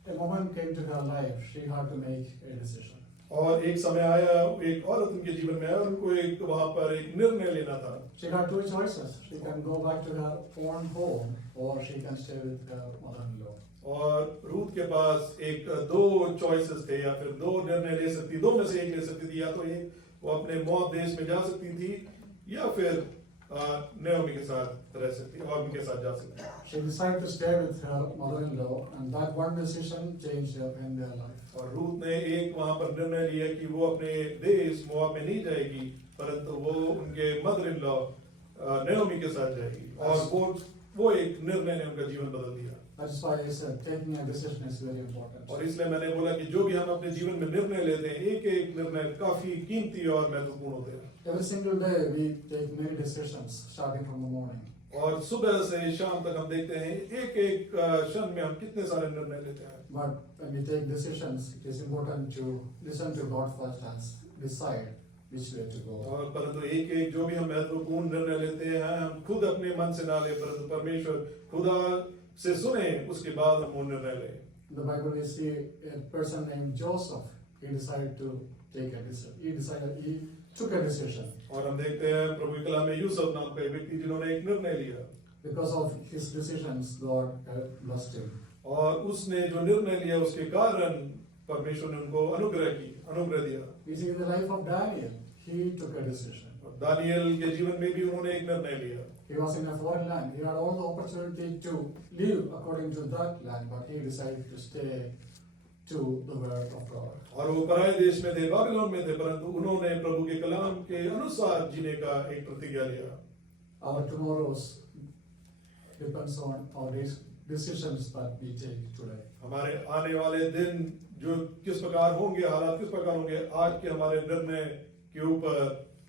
a moment came to her life, she had to make a decision. और एक समय आया, एक औरत उनके जीवन में आया, उनको एक वहां पर एक निर्णय लेना था। She had 2 choices. She can go back to her own home or she can stay with her mother-in-law. और रूत के पास एक 2 चॉइसेस थे, या फिर 2 निर्णय ले सकती, 2 में से एक ले सकती थी, या तो एक वो अपने मोआब देश में जा सकती थी या फिर नयोमी के साथ रह सकती और उनके साथ जा सकती। She decided to stay with her mother-in-law, and that one decision changed her and their life. और रूत ने एक वहां पर निर्णय लिया कि वो अपने देश मोआब में नहीं जाएगी, परंतु वो उनके मदर इन लॉ नयोमी के साथ जाएगी, और वो एक निर्णय ने उनका जीवन बदल दिया। That's why I said taking a decision is very important. और इसलिए मैंने बोला कि जो भी हम अपने जीवन में निर्णय लेते हैं, एक एक निर्णय काफी कीमती और महत्वपूर्ण होते हैं। Every single day we take many decisions, starting from the morning. और सुबह से शाम तक हम देखते हैं एक एक क्षण में हम कितने सारे निर्णय लेते हैं। But when we take decisions, it is important to listen to God first and decide which way to go. और परंतु एक एक जो भी हम महत्वपूर्ण निर्णय लेते हैं, हम खुद अपने मन से ना ले, परंतु परमेश्वर खुदा से सुने, उसके बाद हम वो निर्णय लें। In the Bible, we see a person named Joseph. He decided to take a decision. He took a decision. और हम देखते हैं प्रभु के कलाम में यूसुफ नाम का एक व्यक्ति जिन्होंने एक निर्णय लिया। Because of his decisions, God blessed him. और उसने जो निर्णय लिया उसके कारण परमेश्वर ने उनको अनुग्रह दिया। We see in the life of Daniel, he took a decision. और दानियल के जीवन में भी उन्होंने एक निर्णय लिया। He was in a foreign land. He had all the opportunity to live according to that land, but he decided to stay to the word of God. और वो पराये देश में थे, बाबिलोन में थे, परंतु उन्होंने प्रभु के कलाम के अनुसार जीने का एक प्रतिज्ञा लिया। Our tomorrows depends on our decisions that we take today. हमारे आने वाले दिन जो किस प्रकार होंगे, हालात किस प्रकार होंगे, आज के हमारे निर्णय के ऊपर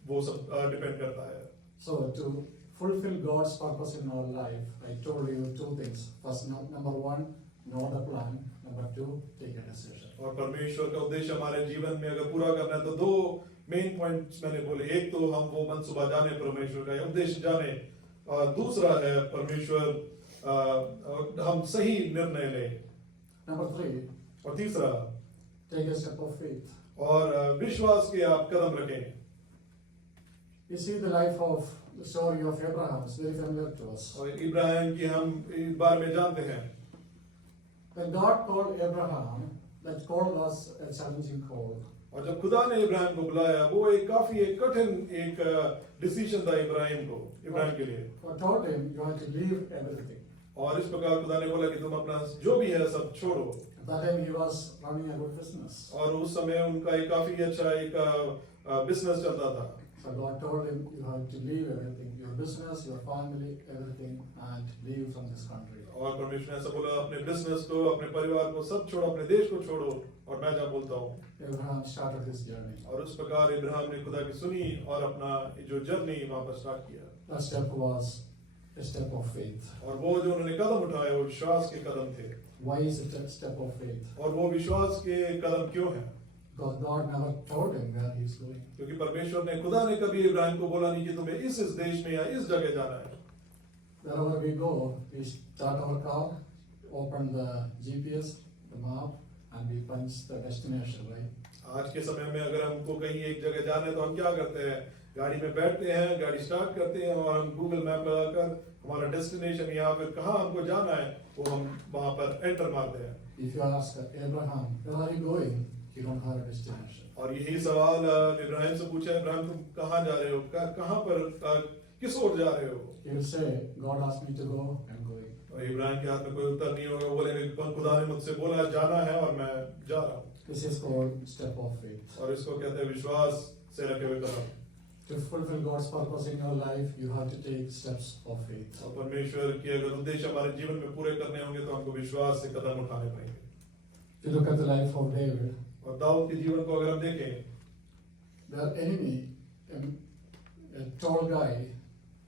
वो सब डिपेंड करता है। So to fulfill God's purpose in our life, I told you two things. First, number one, know the plan. Number two, take a decision. और परमेश्वर का उद्देश्य हमारे जीवन में अगर पूरा करना है तो दो मेन पॉइंट्स मैंने बोले। एक तो हम वो मनसूबा जाने, परमेश्वर का उद्देश्य जाने, और दूसरा है परमेश्वर हम सही निर्णय लें, Number three, और तीसरा take a step of faith. और विश्वास के आप कदम रखें। We see the life of the story of Abraham. It's very familiar to us. और इब्राहिम की हम इस बारे में जानते हैं। When God called Abraham, that call was a challenging call. और जब खुदा ने इब्राहिम को बुलाया, वो एक काफी एक कठिन एक डिसीजन था इब्राहिम के लिए। God told him, you have to leave everything. और इस प्रकार खुदा ने बोला कि तुम अपना जो भी है सब छोड़ो। At that time he was running a good business. और उस समय उनका एक काफी अच्छा एक बिजनेस चलता था। So God told him, you have to leave everything, your business, your family, everything, and leave from this country. और परमेश्वर ने ऐसा बोला, अपने बिजनेस को, अपने परिवार को सब छोड़ो, अपने देश को छोड़ो, और मैं जब बोलता हूँ। Abraham started his journey. और उस प्रकार इब्राहिम ने खुदा की सुनी और अपना जो जर्नी वहाँ पर स्टार्ट किया। That step was a step of faith. और वो जो उन्होंने कदम उठाए वो विश्वास के कदम थे। Why is it a step of faith? और वो विश्वास के कदम क्यों हैं? Because God never told him where he's going. क्योंकि परमेश्वर ने खुदा ने कभी इब्राहिम को बोला नहीं कि तुम्हें इस देश में या इस जगह जाना है। Wherever we go, we start our car, open the GPS, the map, and we punch the destination, right? आज के समय में अगर हमको कहीं एक जगह जाना है तो हम क्या करते हैं? गाड़ी में बैठते हैं, गाड़ी स्टार्ट करते हैं और हम गूगल मैप लगाकर हमारा डेस्टिनेशन या फिर कहाँ हमको जाना है वो हम वहाँ पर एंटर मारते हैं। If you ask Abraham, where are you going? You don't have a destination. और यही सवाल इब्राहिम से पूछा, इब्राहिम तुम कहाँ जा रहे हो? कहाँ पर किस ओर जा रहे हो? He will say, God asked me to go, I'm going. और इब्राहिम के हाथ में कोई उत्तर नहीं होगा, वो बोलेगा खुदा ने मुझसे बोला जाना है और मैं जा रहा हूँ। This is called step of faith. और इसको कहते हैं विश्वास से रखे हुए कदम। To fulfill God's purpose in your life, you have to take steps of faith. और परमेश्वर के अगर उद्देश्य हमारे जीवन में पूरे करने होंगे तो हमको विश्वास से कदम उठाने पड़ेंगे। If you look at the life of David, और दाऊद के जीवन को अगर हम देखें, their enemy, a tall guy,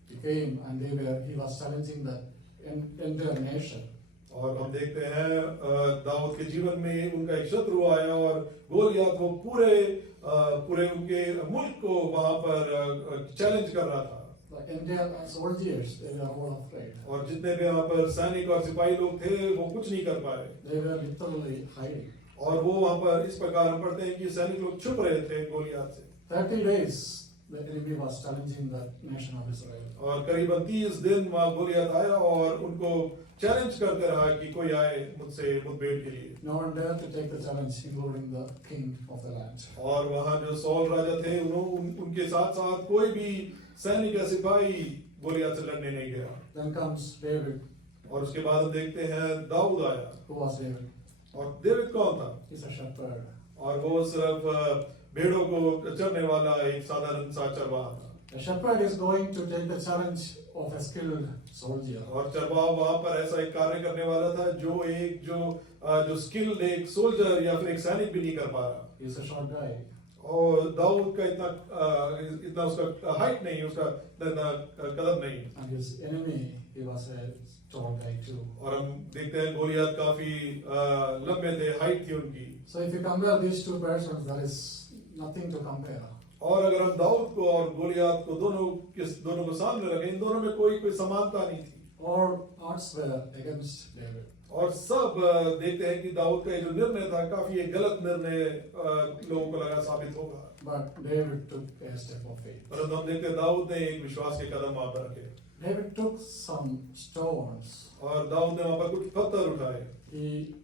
he came and he was challenging the entire nation. और हम देखते हैं दाऊद के जीवन में उनका एक शत्रु आया और गोलियत वो पूरे उनके मुल्क को वहां पर चैलेंज कर रहा था। The entire soldiers, they were all afraid. और जितने भी वहां पर सैनिक और सिपाही लोग थे वो कुछ नहीं कर पाए। They were literally hiding. और वो वहां पर इस प्रकार हम पढ़ते हैं कि सैनिक लोग छुप रहे थे गोलियत से। 30 days, the enemy was challenging the nation of Israel. और करीबन 30 दिन वहां गोलियत आया और उनको चैलेंज करते रहा कि कोई आए मुझसे मुठभेड़ के लिए। No one dared to take the challenge, including the king of the land. और वहां जो सौल राजा थे उनके साथ साथ कोई भी सैनिक या सिपाही गोलियत से लड़ने नहीं गया। Then comes David. और उसके बाद हम देखते हैं दाऊद आया। Who was David? और दाऊद कौन था? He's a shepherd. और वो सिर्फ भेड़ों को चरने वाला एक साधारण सा चरवाहा था। A shepherd is going to take the challenge of a skilled soldier. और चरवाहा वहां पर ऐसा एक कार्य करने वाला था जो स्किल्ड एक सोल्जर या फिर एक सैनिक भी नहीं कर पा रहा। He's a short guy. और दाऊद का इतना उसका हाइट नहीं, उसका इतना कदम नहीं। And his enemy, he was a tall guy too. और हम देखते हैं गोलियत काफी लंबे थे, हाइट थी उनकी। So if you compare these two persons, there is nothing to compare. और अगर हम दाऊद को और गोलियत को दोनों को सामने रखें, इन दोनों में कोई समानता नहीं थी। All odds were against David. और सब देखते हैं कि दाऊद का जो निर्णय था काफी एक गलत निर्णय लोगों को लगा साबित होगा। But David took a step of faith. परंतु हम देखते हैं दाऊद ने एक विश्वास के कदम वहां पर रखे। David took some stones. और दाऊद ने वहाँ पर कुछ पत्थर उठाए, He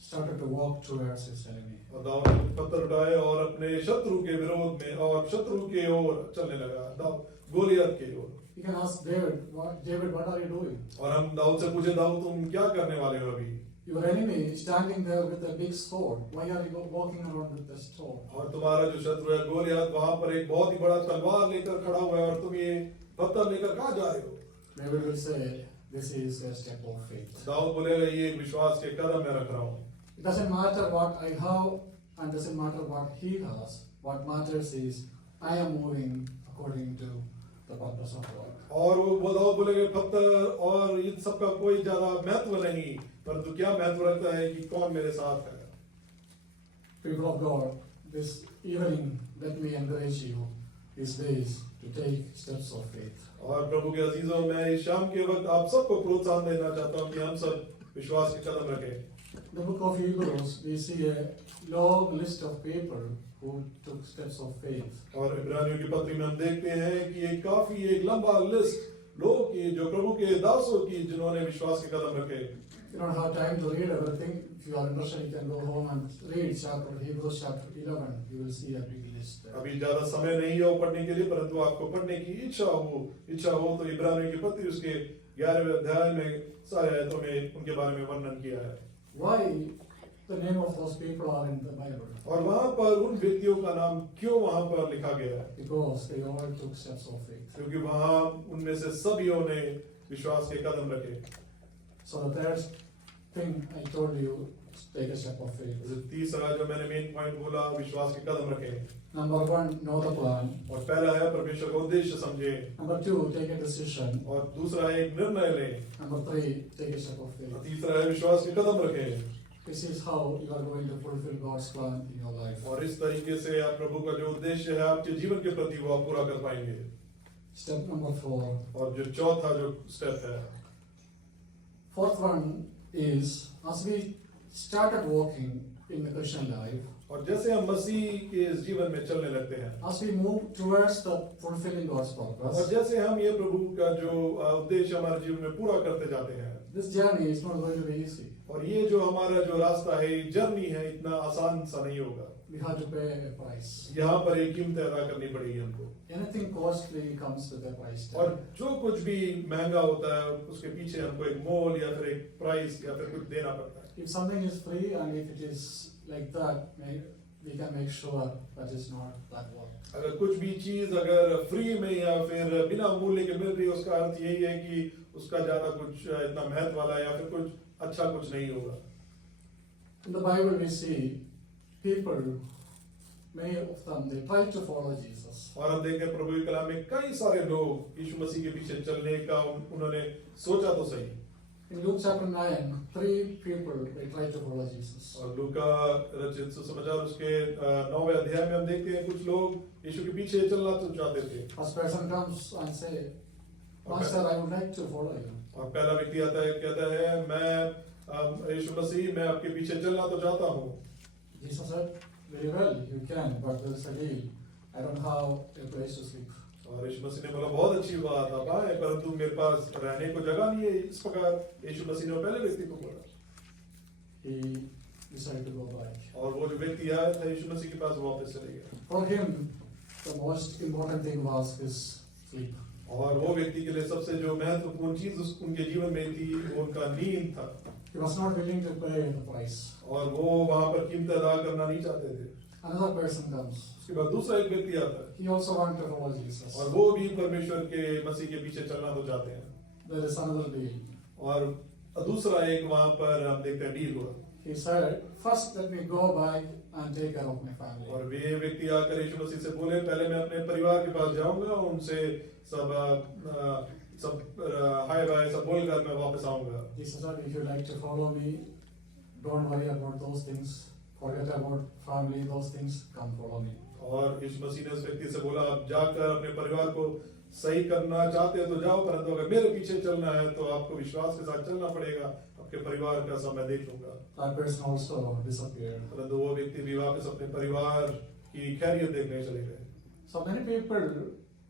started to walk towards his enemy. और दाऊद ने कुछ पत्थर उठाए और अपने शत्रु के विरोध में और शत्रु के ओर चलने लगा, गोलियत के ओर। You can ask David, what are you doing? और हम दाऊद से पूछे, दाऊद तुम क्या करने वाले हो अभी? Your enemy is standing there with a big sword. Why are you walking around with a sword? और तुम्हारा जो शत्रु है गोलियत वहाँ पर एक बहुत ही बड़ा तलवार लेकर खड़ा हुआ है और तुम ये पत्थर लेकर कहाँ जा रहे हो? David will say, this is a step of faith. Dawood बोलेगा ये विश्वास के कदम मैं रख रहा हूँ। It doesn't matter what I have and doesn't matter what he has. What matters is I am moving according to the purpose of God. और वो दाऊद बोलेगा पत्थर और इन सब का कोई ज्यादा महत्व नहीं, परंतु क्या महत्व रखता है कि कौन मेरे साथ है। People of God, this evening, let me encourage you these days to take steps of faith. और प्रभु के अजीजों, मैं इस शाम के वक्त आप सबको प्रोत्साहन देना चाहता हूँ कि हम सब विश्वास के कदम रखें। In the book of Hebrews, we see a long list of people who took steps of faith. और इब्रानियों की पत्री में हम देखते हैं कि एक लंबा लिस्ट लोग की जो प्रभु के दासों की जिन्होंने विश्वास के कदम रखे। You don't have time to read everything. If you are interested, you can go home and read Hebrews chapter 11. You will see a big list there. अभी ज्यादा समय नहीं है वो पढ़ने के लिए, परंतु आपको पढ़ने की इच्छा हो तो इब्रानियों की पत्री उसके 11वें अध्याय में सारे आयतों में उनके बारे में वर्णन किया है। Why the name of those people are in the Bible? और वहाँ पर उन व्यक्तियों का नाम क्यों वहाँ पर लिखा गया है? Because they all took steps of faith. क्योंकि वहाँ उनमें से सभी ने विश्वास के कदम रखे। So the third thing I told you, take a step of faith. तीसरा जो मैंने मेन पॉइंट बोला, विश्वास के कदम रखे। Number 1, know the plan. और पहला है परमेश्वर का उद्देश्य समझे। Number 2, take a decision. और दूसरा है एक निर्णय लें। Number 3, take a step of faith. तीसरा है विश्वास के कदम रखें। This is how you are going to fulfill God's plan in your life. और इस तरीके से आप प्रभु का जो उद्देश्य है आपके जीवन के प्रति वो आप पूरा कर पाएंगे। Step number 4. और जो चौथा जो स्टेप है, Fourth one is, as we started walking in the Christian life, और जैसे हम मसीह के इस जीवन में चलने लगते हैं, as we move towards the fulfilling God's और purpose, जैसे हम ये प्रभु का जो उद्देश्य हमारे जीवन में पूरा करते जाते हैं, this journey is not going to be easy. और ये जो हमारा जो रास्ता है, जर्नी है, इतना आसान सा नहीं होगा। We have to pay a price. यहाँ पर एक कीमत अदा करनी पड़ेगी हमको। Anything costly comes with a price और tag. जो कुछ भी महंगा होता है उसके पीछे हमको एक मोल या फिर एक प्राइस या फिर कुछ देना पड़ता है। If something is free and if it is like that, we can make sure that is not that worth. अगर कुछ भी चीज अगर फ्री में या फिर बिना मूल्य के मिल रही है, उसका अर्थ यही है कि उसका ज्यादा कुछ इतना महत्व वाला या फिर कुछ अच्छा कुछ नहीं होगा। In the Bible we see people, many of them, they try to follow Jesus. और हम देखते हैं प्रभु के कलाम में कई सारे लोग यीशु मसीह के पीछे चलने का उन्होंने सोचा तो सही। In Luke chapter 9, 3 people, they try to follow Jesus. और लूका रचित सुसमाचार उसके 9वें अध्याय में हम देखते हैं कुछ लोग यीशु के पीछे चलना तो चाहते थे। First person comes and say, Master, I would like to follow you. और पहला व्यक्ति आता है, कहता है मैं यीशु मसीह मैं आपके पीछे चलना तो चाहता हूँ। Jesus said, very well, you can, but there is a deal. I don't have a place to sleep. और यीशु मसीह ने बोला बहुत अच्छी बात आप आए, परंतु मेरे पास रहने को जगह नहीं है। इस प्रकार यीशु मसीह ने पहले व्यक्ति को बोला। He decided to go back. और वो जो व्यक्ति आया था यीशु मसीह के पास वापस चले गया। For him, the most important thing was his sleep. और वो व्यक्ति के लिए सबसे जो महत्वपूर्ण चीज उनके जीवन में थी वो उनका नींद था। He was not willing to pay the price. और वो वहां पर कीमत अदा करना नहीं चाहते थे। Another person comes. उसके बाद दूसरा एक व्यक्ति आता है He also wanted to follow Jesus. और वो भी परमेश्वर के मसीह के पीछे चलना तो चाहते हैं। There is another deal. और दूसरा एक वहां पर हम देखते हैं डील हुआ। He said, first let me go back and take care of my family. और वे व्यक्ति आकर यीशु मसीह से बोले पहले मैं अपने परिवार के पास जाऊंगा, उनसे सब हाय बाय सब बोलकर मैं वापस आऊंगा। Jesus said, if you like to follow me, don't worry about those things. Forget about family, those things. Come follow me. और यीशु मसीह ने उस व्यक्ति से बोला आप जाकर अपने परिवार को सही करना चाहते हो तो जाओ, परंतु अगर मेरे पीछे चलना है तो आपको विश्वास के साथ चलना पड़ेगा। आपके परिवार का सब मैं देख लूंगा। That person also disappeared. परंतु वो व्यक्ति भी वापस अपने परिवार की खैरियत देखने चले गए। So many people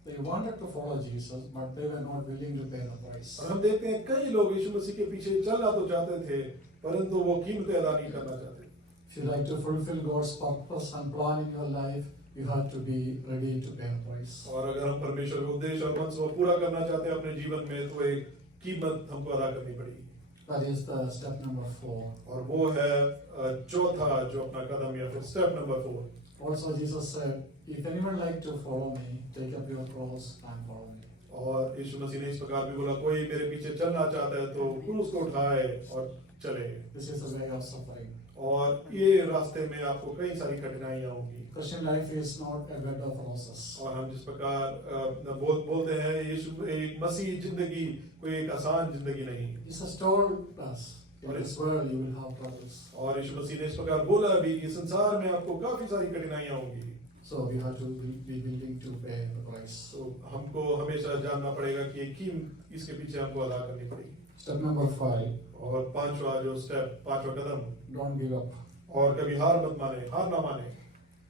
They wanted to follow Jesus, but they were not willing to pay the price. और हम देखते हैं कई लोग यीशु मसीह के पीछे चलना तो चाहते थे, परंतु वो कीमतें अदा नहीं करना चाहते। If you like to fulfill God's purpose and plan in your life, you have to be ready to pay the price. और अगर हम परमेश्वर के उद्देश्य और मंशा को पूरा करना चाहते हैं अपने जीवन में, तो एक कीमत हमको अदा करनी पड़ेगी। That is the step number 4. और वो है चौथा जो अपना कदम या फिर step number 4। Also, Jesus said, "If anyone like to follow me, take up your cross and follow me." और यीशु मसीह ने इस प्रकार भी बोला, कोई मेरे पीछे चलना चाहता है तो क्रूस को उठाए और चले। This is the way of suffering. और ये रास्ते में आपको कई सारी कठिनाइयां होंगी। Christian life is not a bed of roses. और हम जिस प्रकार बोलते हैं यीशु एक मसीह जिंदगी कोई एक आसान जिंदगी नहीं। Jesus told us, in this world you will have troubles. और यीशु मसीह ने इस प्रकार बोला भी कि संसार में आपको काफी सारी कठिनाइयां होंगी। So we have to be willing to pay the price. तो हमको हमेशा जानना पड़ेगा कि ये कीमत इसके पीछे हमको अदा करनी पड़ेगी। Step number 5, और पांचवा जो स्टेप, पांचवा कदम, don't give up. और कभी हार मत माने, हार ना माने।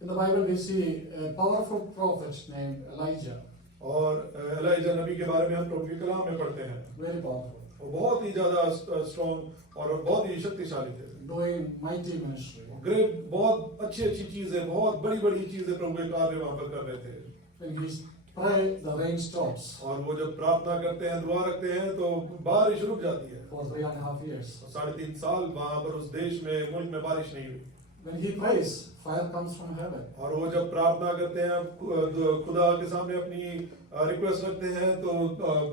In the Bible we see a powerful prophet named Elijah, और एलिजा नबी के बारे में हम प्रभु के कलाम में पढ़ते हैं। very powerful, वो बहुत ही ज्यादा स्ट्रॉन्ग और बहुत ही शक्तिशाली थे। doing mighty ministry. ग्रेट, बहुत अच्छी अच्छी चीजें, बहुत बड़ी बड़ी चीजें प्रभु के कार्य वहां पर कर रहे थे। When he pray, the rain stops और वो जब प्रार्थना करते हैं, दुआ रखते हैं, तो बारिश रुक जाती है। for 3.5 years. 3.5 साल वहां पर उस देश में, मुल्क में बारिश नहीं हुई। When he prays, fire comes from heaven. और वो जब प्रार्थना करते हैं, खुदा के सामने अपनी रिक्वेस्ट रखते हैं, तो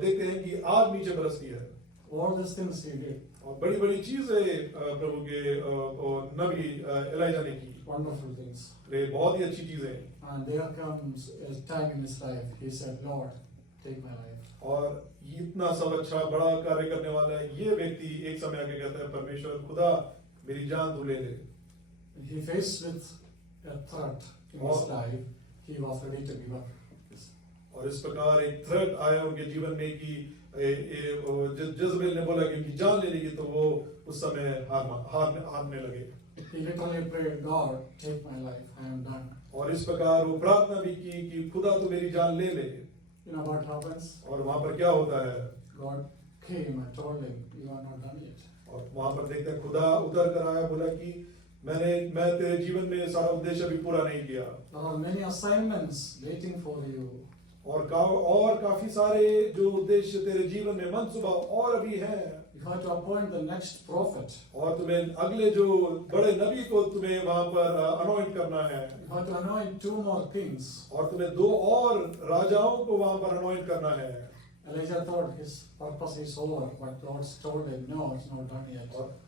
देखते हैं कि आग नीचे बरसती है। All these things he did, और बड़ी बड़ी चीजें प्रभु के नबी एलिजा ने की। wonderful things. ये बहुत ही अच्छी चीजें। And there comes a time in his life, he said, Lord, take my life. और इतना सब अच्छा बड़ा कार्य करने वाला है ये व्यक्ति एक समय आके कहता है, परमेश्वर खुदा मेरी जान तू ले ले। When he faced with a threat in his life, he was ready to give up. और इस प्रकार एक थ्रेट आया उनके जीवन में कि जज़बेल ने बोला कि उनकी जान ले लेगी, तो वो उस समय हारने लगे। He literally prayed, God, take my life, I am done. और इस प्रकार वो प्रार्थना भी की कि खुदा तू मेरी जान ले ले। You know what happens? और वहां पर क्या होता है? God came and told him, you are not done yet. और वहां पर देखते हैं खुदा उतर कर आया, बोला कि मैं तेरे जीवन में सारा उद्देश्य अभी पूरा नहीं किया। There are many assignments waiting for you. और काफी सारे जो उद्देश्य तेरे जीवन में मनसूबा और अभी हैं। You have to appoint the next prophet. और तुम्हें अगले जो बड़े नबी को तुम्हें वहां पर अनॉइंट करना है। You have to anoint 2 more kings. और तुम्हें 2 और राजाओं को वहां पर अनॉइंट करना है। Elijah thought his purpose is over, but God told him, no, it's not done yet. और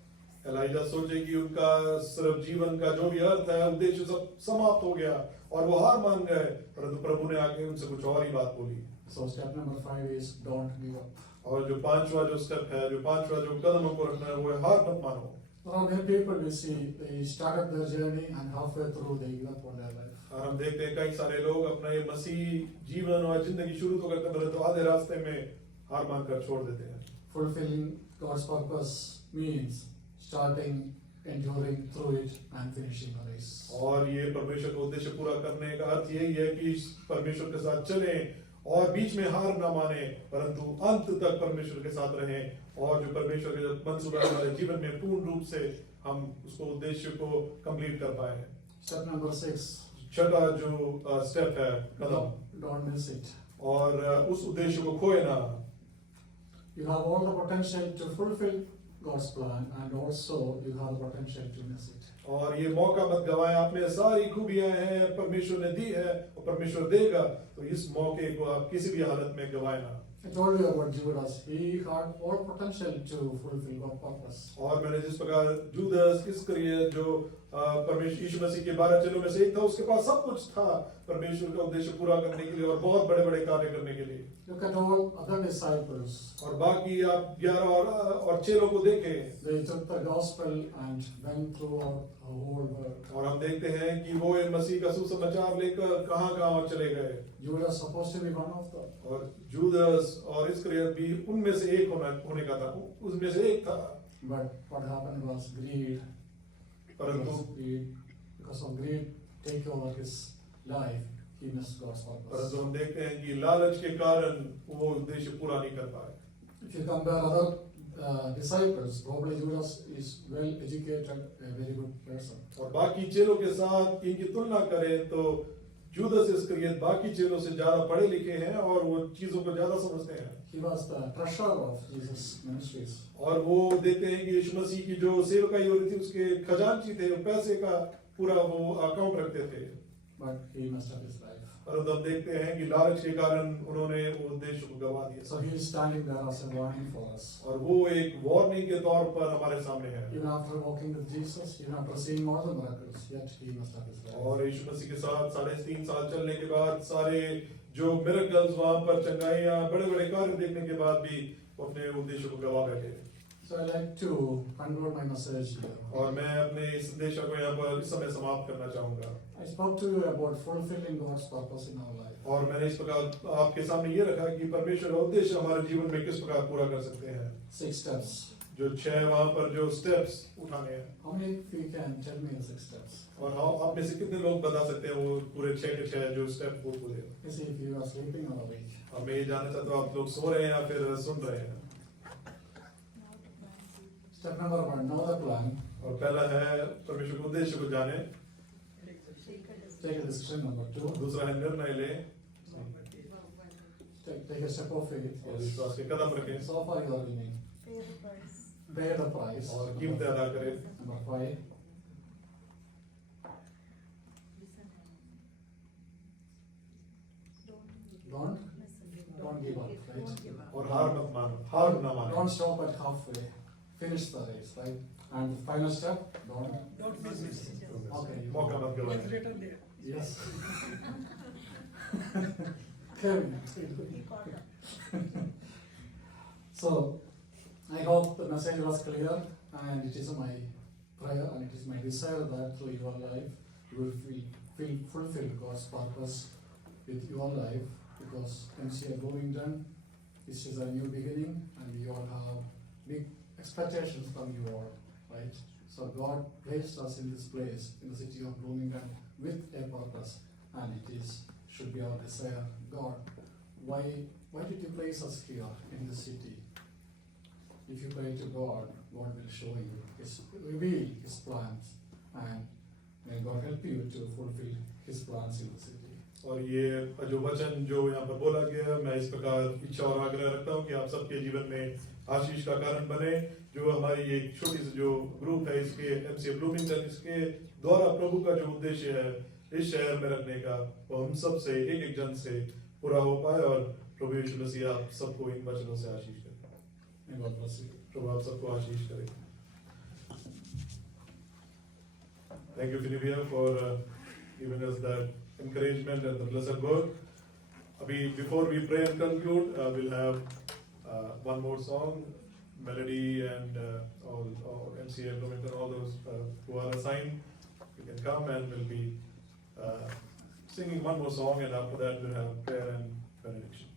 एलिजा सोचे कि उनका सिर्फ जीवन का जो भी अर्थ है, उद्देश्य सब समाप्त हो गया और वो हार मान गए, परंतु प्रभु ने आके उनसे कुछ और ही बात बोली। So step number 5 is don't give up. और जो पांचवा जो स्टेप है, जो पांचवा जो कदम हमको रखना है, वो है हार मत मानो। There are many people we see, they started their journey and halfway through they give up on their life. और हम देखते हैं कई सारे लोग अपना ये मसीह जीवन और जिंदगी शुरू तो करते हैं, परंतु आधे रास्ते में हार मानकर छोड़ देते हैं। Fulfilling God's purpose means starting, enduring through it and finishing the race. और ये परमेश्वर का उद्देश्य पूरा करने का अर्थ यही है कि परमेश्वर के साथ चलें और बीच में हार ना माने, परंतु अंत तक परमेश्वर के साथ रहें और जो परमेश्वर के मंसूबा हमारे जीवन में पूर्ण रूप से हम उसको उद्देश्य को कंप्लीट कर पाए। Step number 6, छठा जो स्टेप है, कदम, don't miss it. और उस उद्देश्य को खोए ना। You have all the potential to fulfill God's plan and also you have the potential to miss it. और ये मौका मत गवाएं, आप में सारी खूबियां हैं, परमेश्वर ने दी है और परमेश्वर देगा, तो इस मौके को आप किसी भी हालत में गवाएं ना। I told you about Judas. He had all potential to fulfill God's purpose. और मैंने जिस प्रकार जूदस इस्करियत जो परमेश्वर यीशु मसीह के 12 चेलों में से एक था, उसके पास सब कुछ था परमेश्वर का उद्देश्य पूरा करने के लिए और बहुत बड़े बड़े कार्य करने के लिए। Look at all other disciples. और बाकी आप 11 और चेलों को देखें, They took the gospel and went throughout the whole world. और हम देखते हैं कि वो मसीह का सुसमाचार लेकर कहां चले गए। Judas supposed to be one of them. और जूदस और इस्करियत भी उनमें से एक होने का था, उसमें से एक था। But what happened was greed. परंतु Because of greed take over his life, he missed God's purpose. परंतु हम देखते हैं कि लालच के कारण वो उद्देश्य पूरा नहीं कर पाए. If you compare other disciples, probably Judas is well educated, a very good person. और बाकी चेलों के साथ इनकी तुलना करें तो जुदास इस्करियत बाकी चेलों से ज्यादा पढ़े लिखे हैं और वो चीजों को ज्यादा समझते हैं. He was the treasurer of Jesus' ministries. और वो देखते हैं कि यीशु मसीह की जो सेवकाई हो रही थी उसके खजांची थे, वो पैसे का पूरा वो अकाउंट रखते थे. But he messed up his life. परंतु हम देखते हैं कि लालच के कारण उन्होंने वो उद्देश्य को गवा दिया. So he is standing there as a warning for us. और वो एक वार्निंग के तौर पर हमारे सामने है. Even after walking with Jesus, even after seeing all the miracles, yet he messed up his life. और यीशु मसीह के साथ 3.5 साल चलने के बाद सारे जो मिरेकल्स वहां पर चंगाइयां बड़े बड़े कार्य देखने के बाद भी वो अपने उद्देश्य को गवा बैठे. So I like to conclude my message here. और मैं अपने इस संदेश को यहाँ पर इस समय समाप्त करना चाहूंगा. I spoke to you about fulfilling God's purpose in our life. और मैंने इस प्रकार आपके सामने ये रखा कि परमेश्वर का उद्देश्य हमारे जीवन में किस प्रकार पूरा कर सकते हैं. 6 steps. जो 6 वहां पर जो स्टेप्स उठाने हैं. How many of you can tell me the 6 steps? और आप में से कितने लोग बता सकते हैं वो पूरे 6 के 6 जो स्टेप वो पूरे. You see, if you are sleeping or awake. अब मैं ये जानना चाहता हूँ आप लोग सो रहे हैं या फिर सुन रहे हैं. Step number 1, know the plan. और पहला है परमेश्वर के उद्देश्य को जाने. Take a decision. Number 2, दूसरा है निर्णय ले take a step of faith. और विश्वास के कदम रखें So far you are winning. Pay the price. और कीमत अदा करें. Number 5, don't give up, right? और हार मत मानो, हार ना मानो. Don't stop at halfway. Finish the race, right? And the final step, don't miss it. Okay. मौका मत It's गवाएं. written there. Yes. Kevin. So, I hope the message was clear, and it is my prayer and it is my desire that through your life you will fulfill God's purpose with your life, because MCA Bloomington, this is a new beginning and we all have big expectations from you all, right? So God placed us in this place, in the city of Bloomington, with a purpose, and should be our desire. God, why did you place us here in the city? If you pray to God, God will show you, reveal His plans, and may God help you to fulfill His plans in the city. और ये जो वचन जो यहाँ पर बोला गया है, मैं इस प्रकार इच्छा और आग्रह रखता हूँ कि आप सबके जीवन में आशीष का कारण बने. जो हमारी एक छोटी सी जो ग्रुप है इसके एमसीए ब्लूमिंगटन, इसके द्वारा प्रभु का जो उद्देश्य है इस शहर में रखने का, वो हम सब से एक एक जन से पूरा हो पाए. और प्रभु यीशु मसीह आप सबको इन वचनों से आशीष करे. May God bless you. प्रभु आप सबको आशीष करे. Thank you, Philippians, for giving us that encouragement and the blessed word. Abhi, before we pray and conclude, we'll have one more song, Melody and all MCA Bloomington, all those who are assigned, you can come and we'll be singing one more song, and after that we'll have prayer and benediction.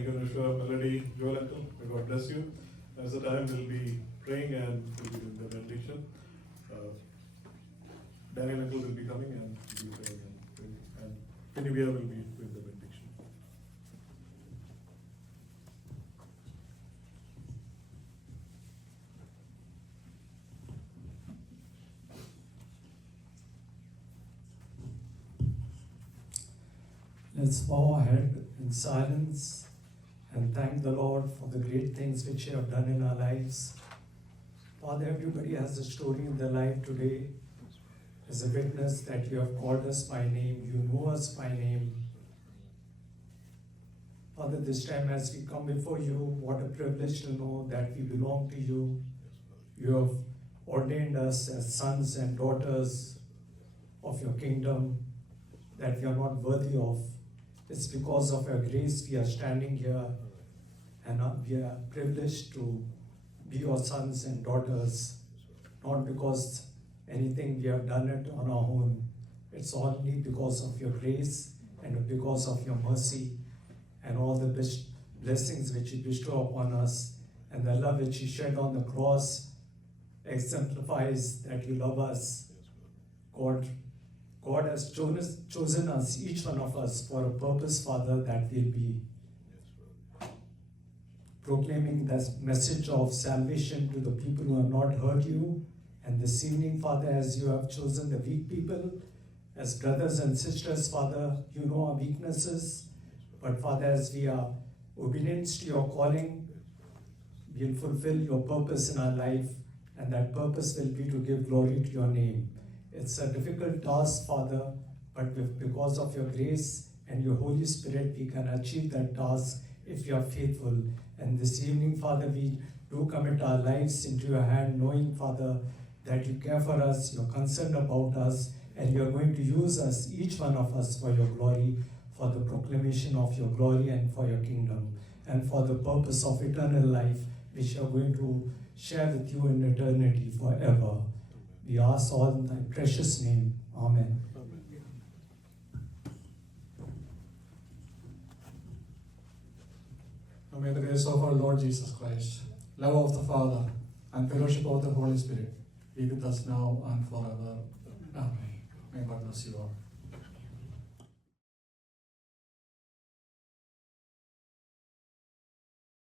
Thank you, Anushka, Melody, Joel uncle. May God bless you. As the time we'll be praying and we'll be doing the benediction. Daniel uncle will be coming and we'll be praying and Pinivia will be doing the benediction. Let's bow our head in silence and thank the Lord for the great things which you have done in our lives. Father, everybody has a story in their life today. As a witness that you have called us by name, you know us by name. Father, this time as we come before you, what a privilege to know that we belong to you. You have ordained us as sons and daughters of your kingdom that we are not worthy of. It's because of your grace we are standing here, and we are privileged to be your sons and daughters, not because anything we have done it on our own. It's only because of your grace and because of your mercy and all the blessings which you bestow upon us, and the love which you shed on the cross exemplifies that you love us. God has chosen us, each one of us, for a purpose, Father, that we'll be proclaiming this message of salvation to the people who have not heard you. And this evening, Father, as you have chosen the weak people, as brothers and sisters, Father, you know our weaknesses. But Father, as we are obedient to your calling, we'll fulfill your purpose in our life, and that purpose will be to give glory to your name. It's a difficult task, Father, but because of your grace and your Holy Spirit, we can achieve that task if you are faithful. And this evening, Father, we do commit our lives into your hand, knowing, Father, that you care for us, you're concerned about us, and you're going to use us, each one of us, for your glory, for the proclamation of your glory and for your kingdom, and for the purpose of eternal life, which you're going to share with you in eternity forever. We ask all in thy precious name. Amen. Now may the grace of our Lord Jesus Christ, love of the Father, and fellowship of the Holy Spirit be with us now and forever. Amen. May God bless you all.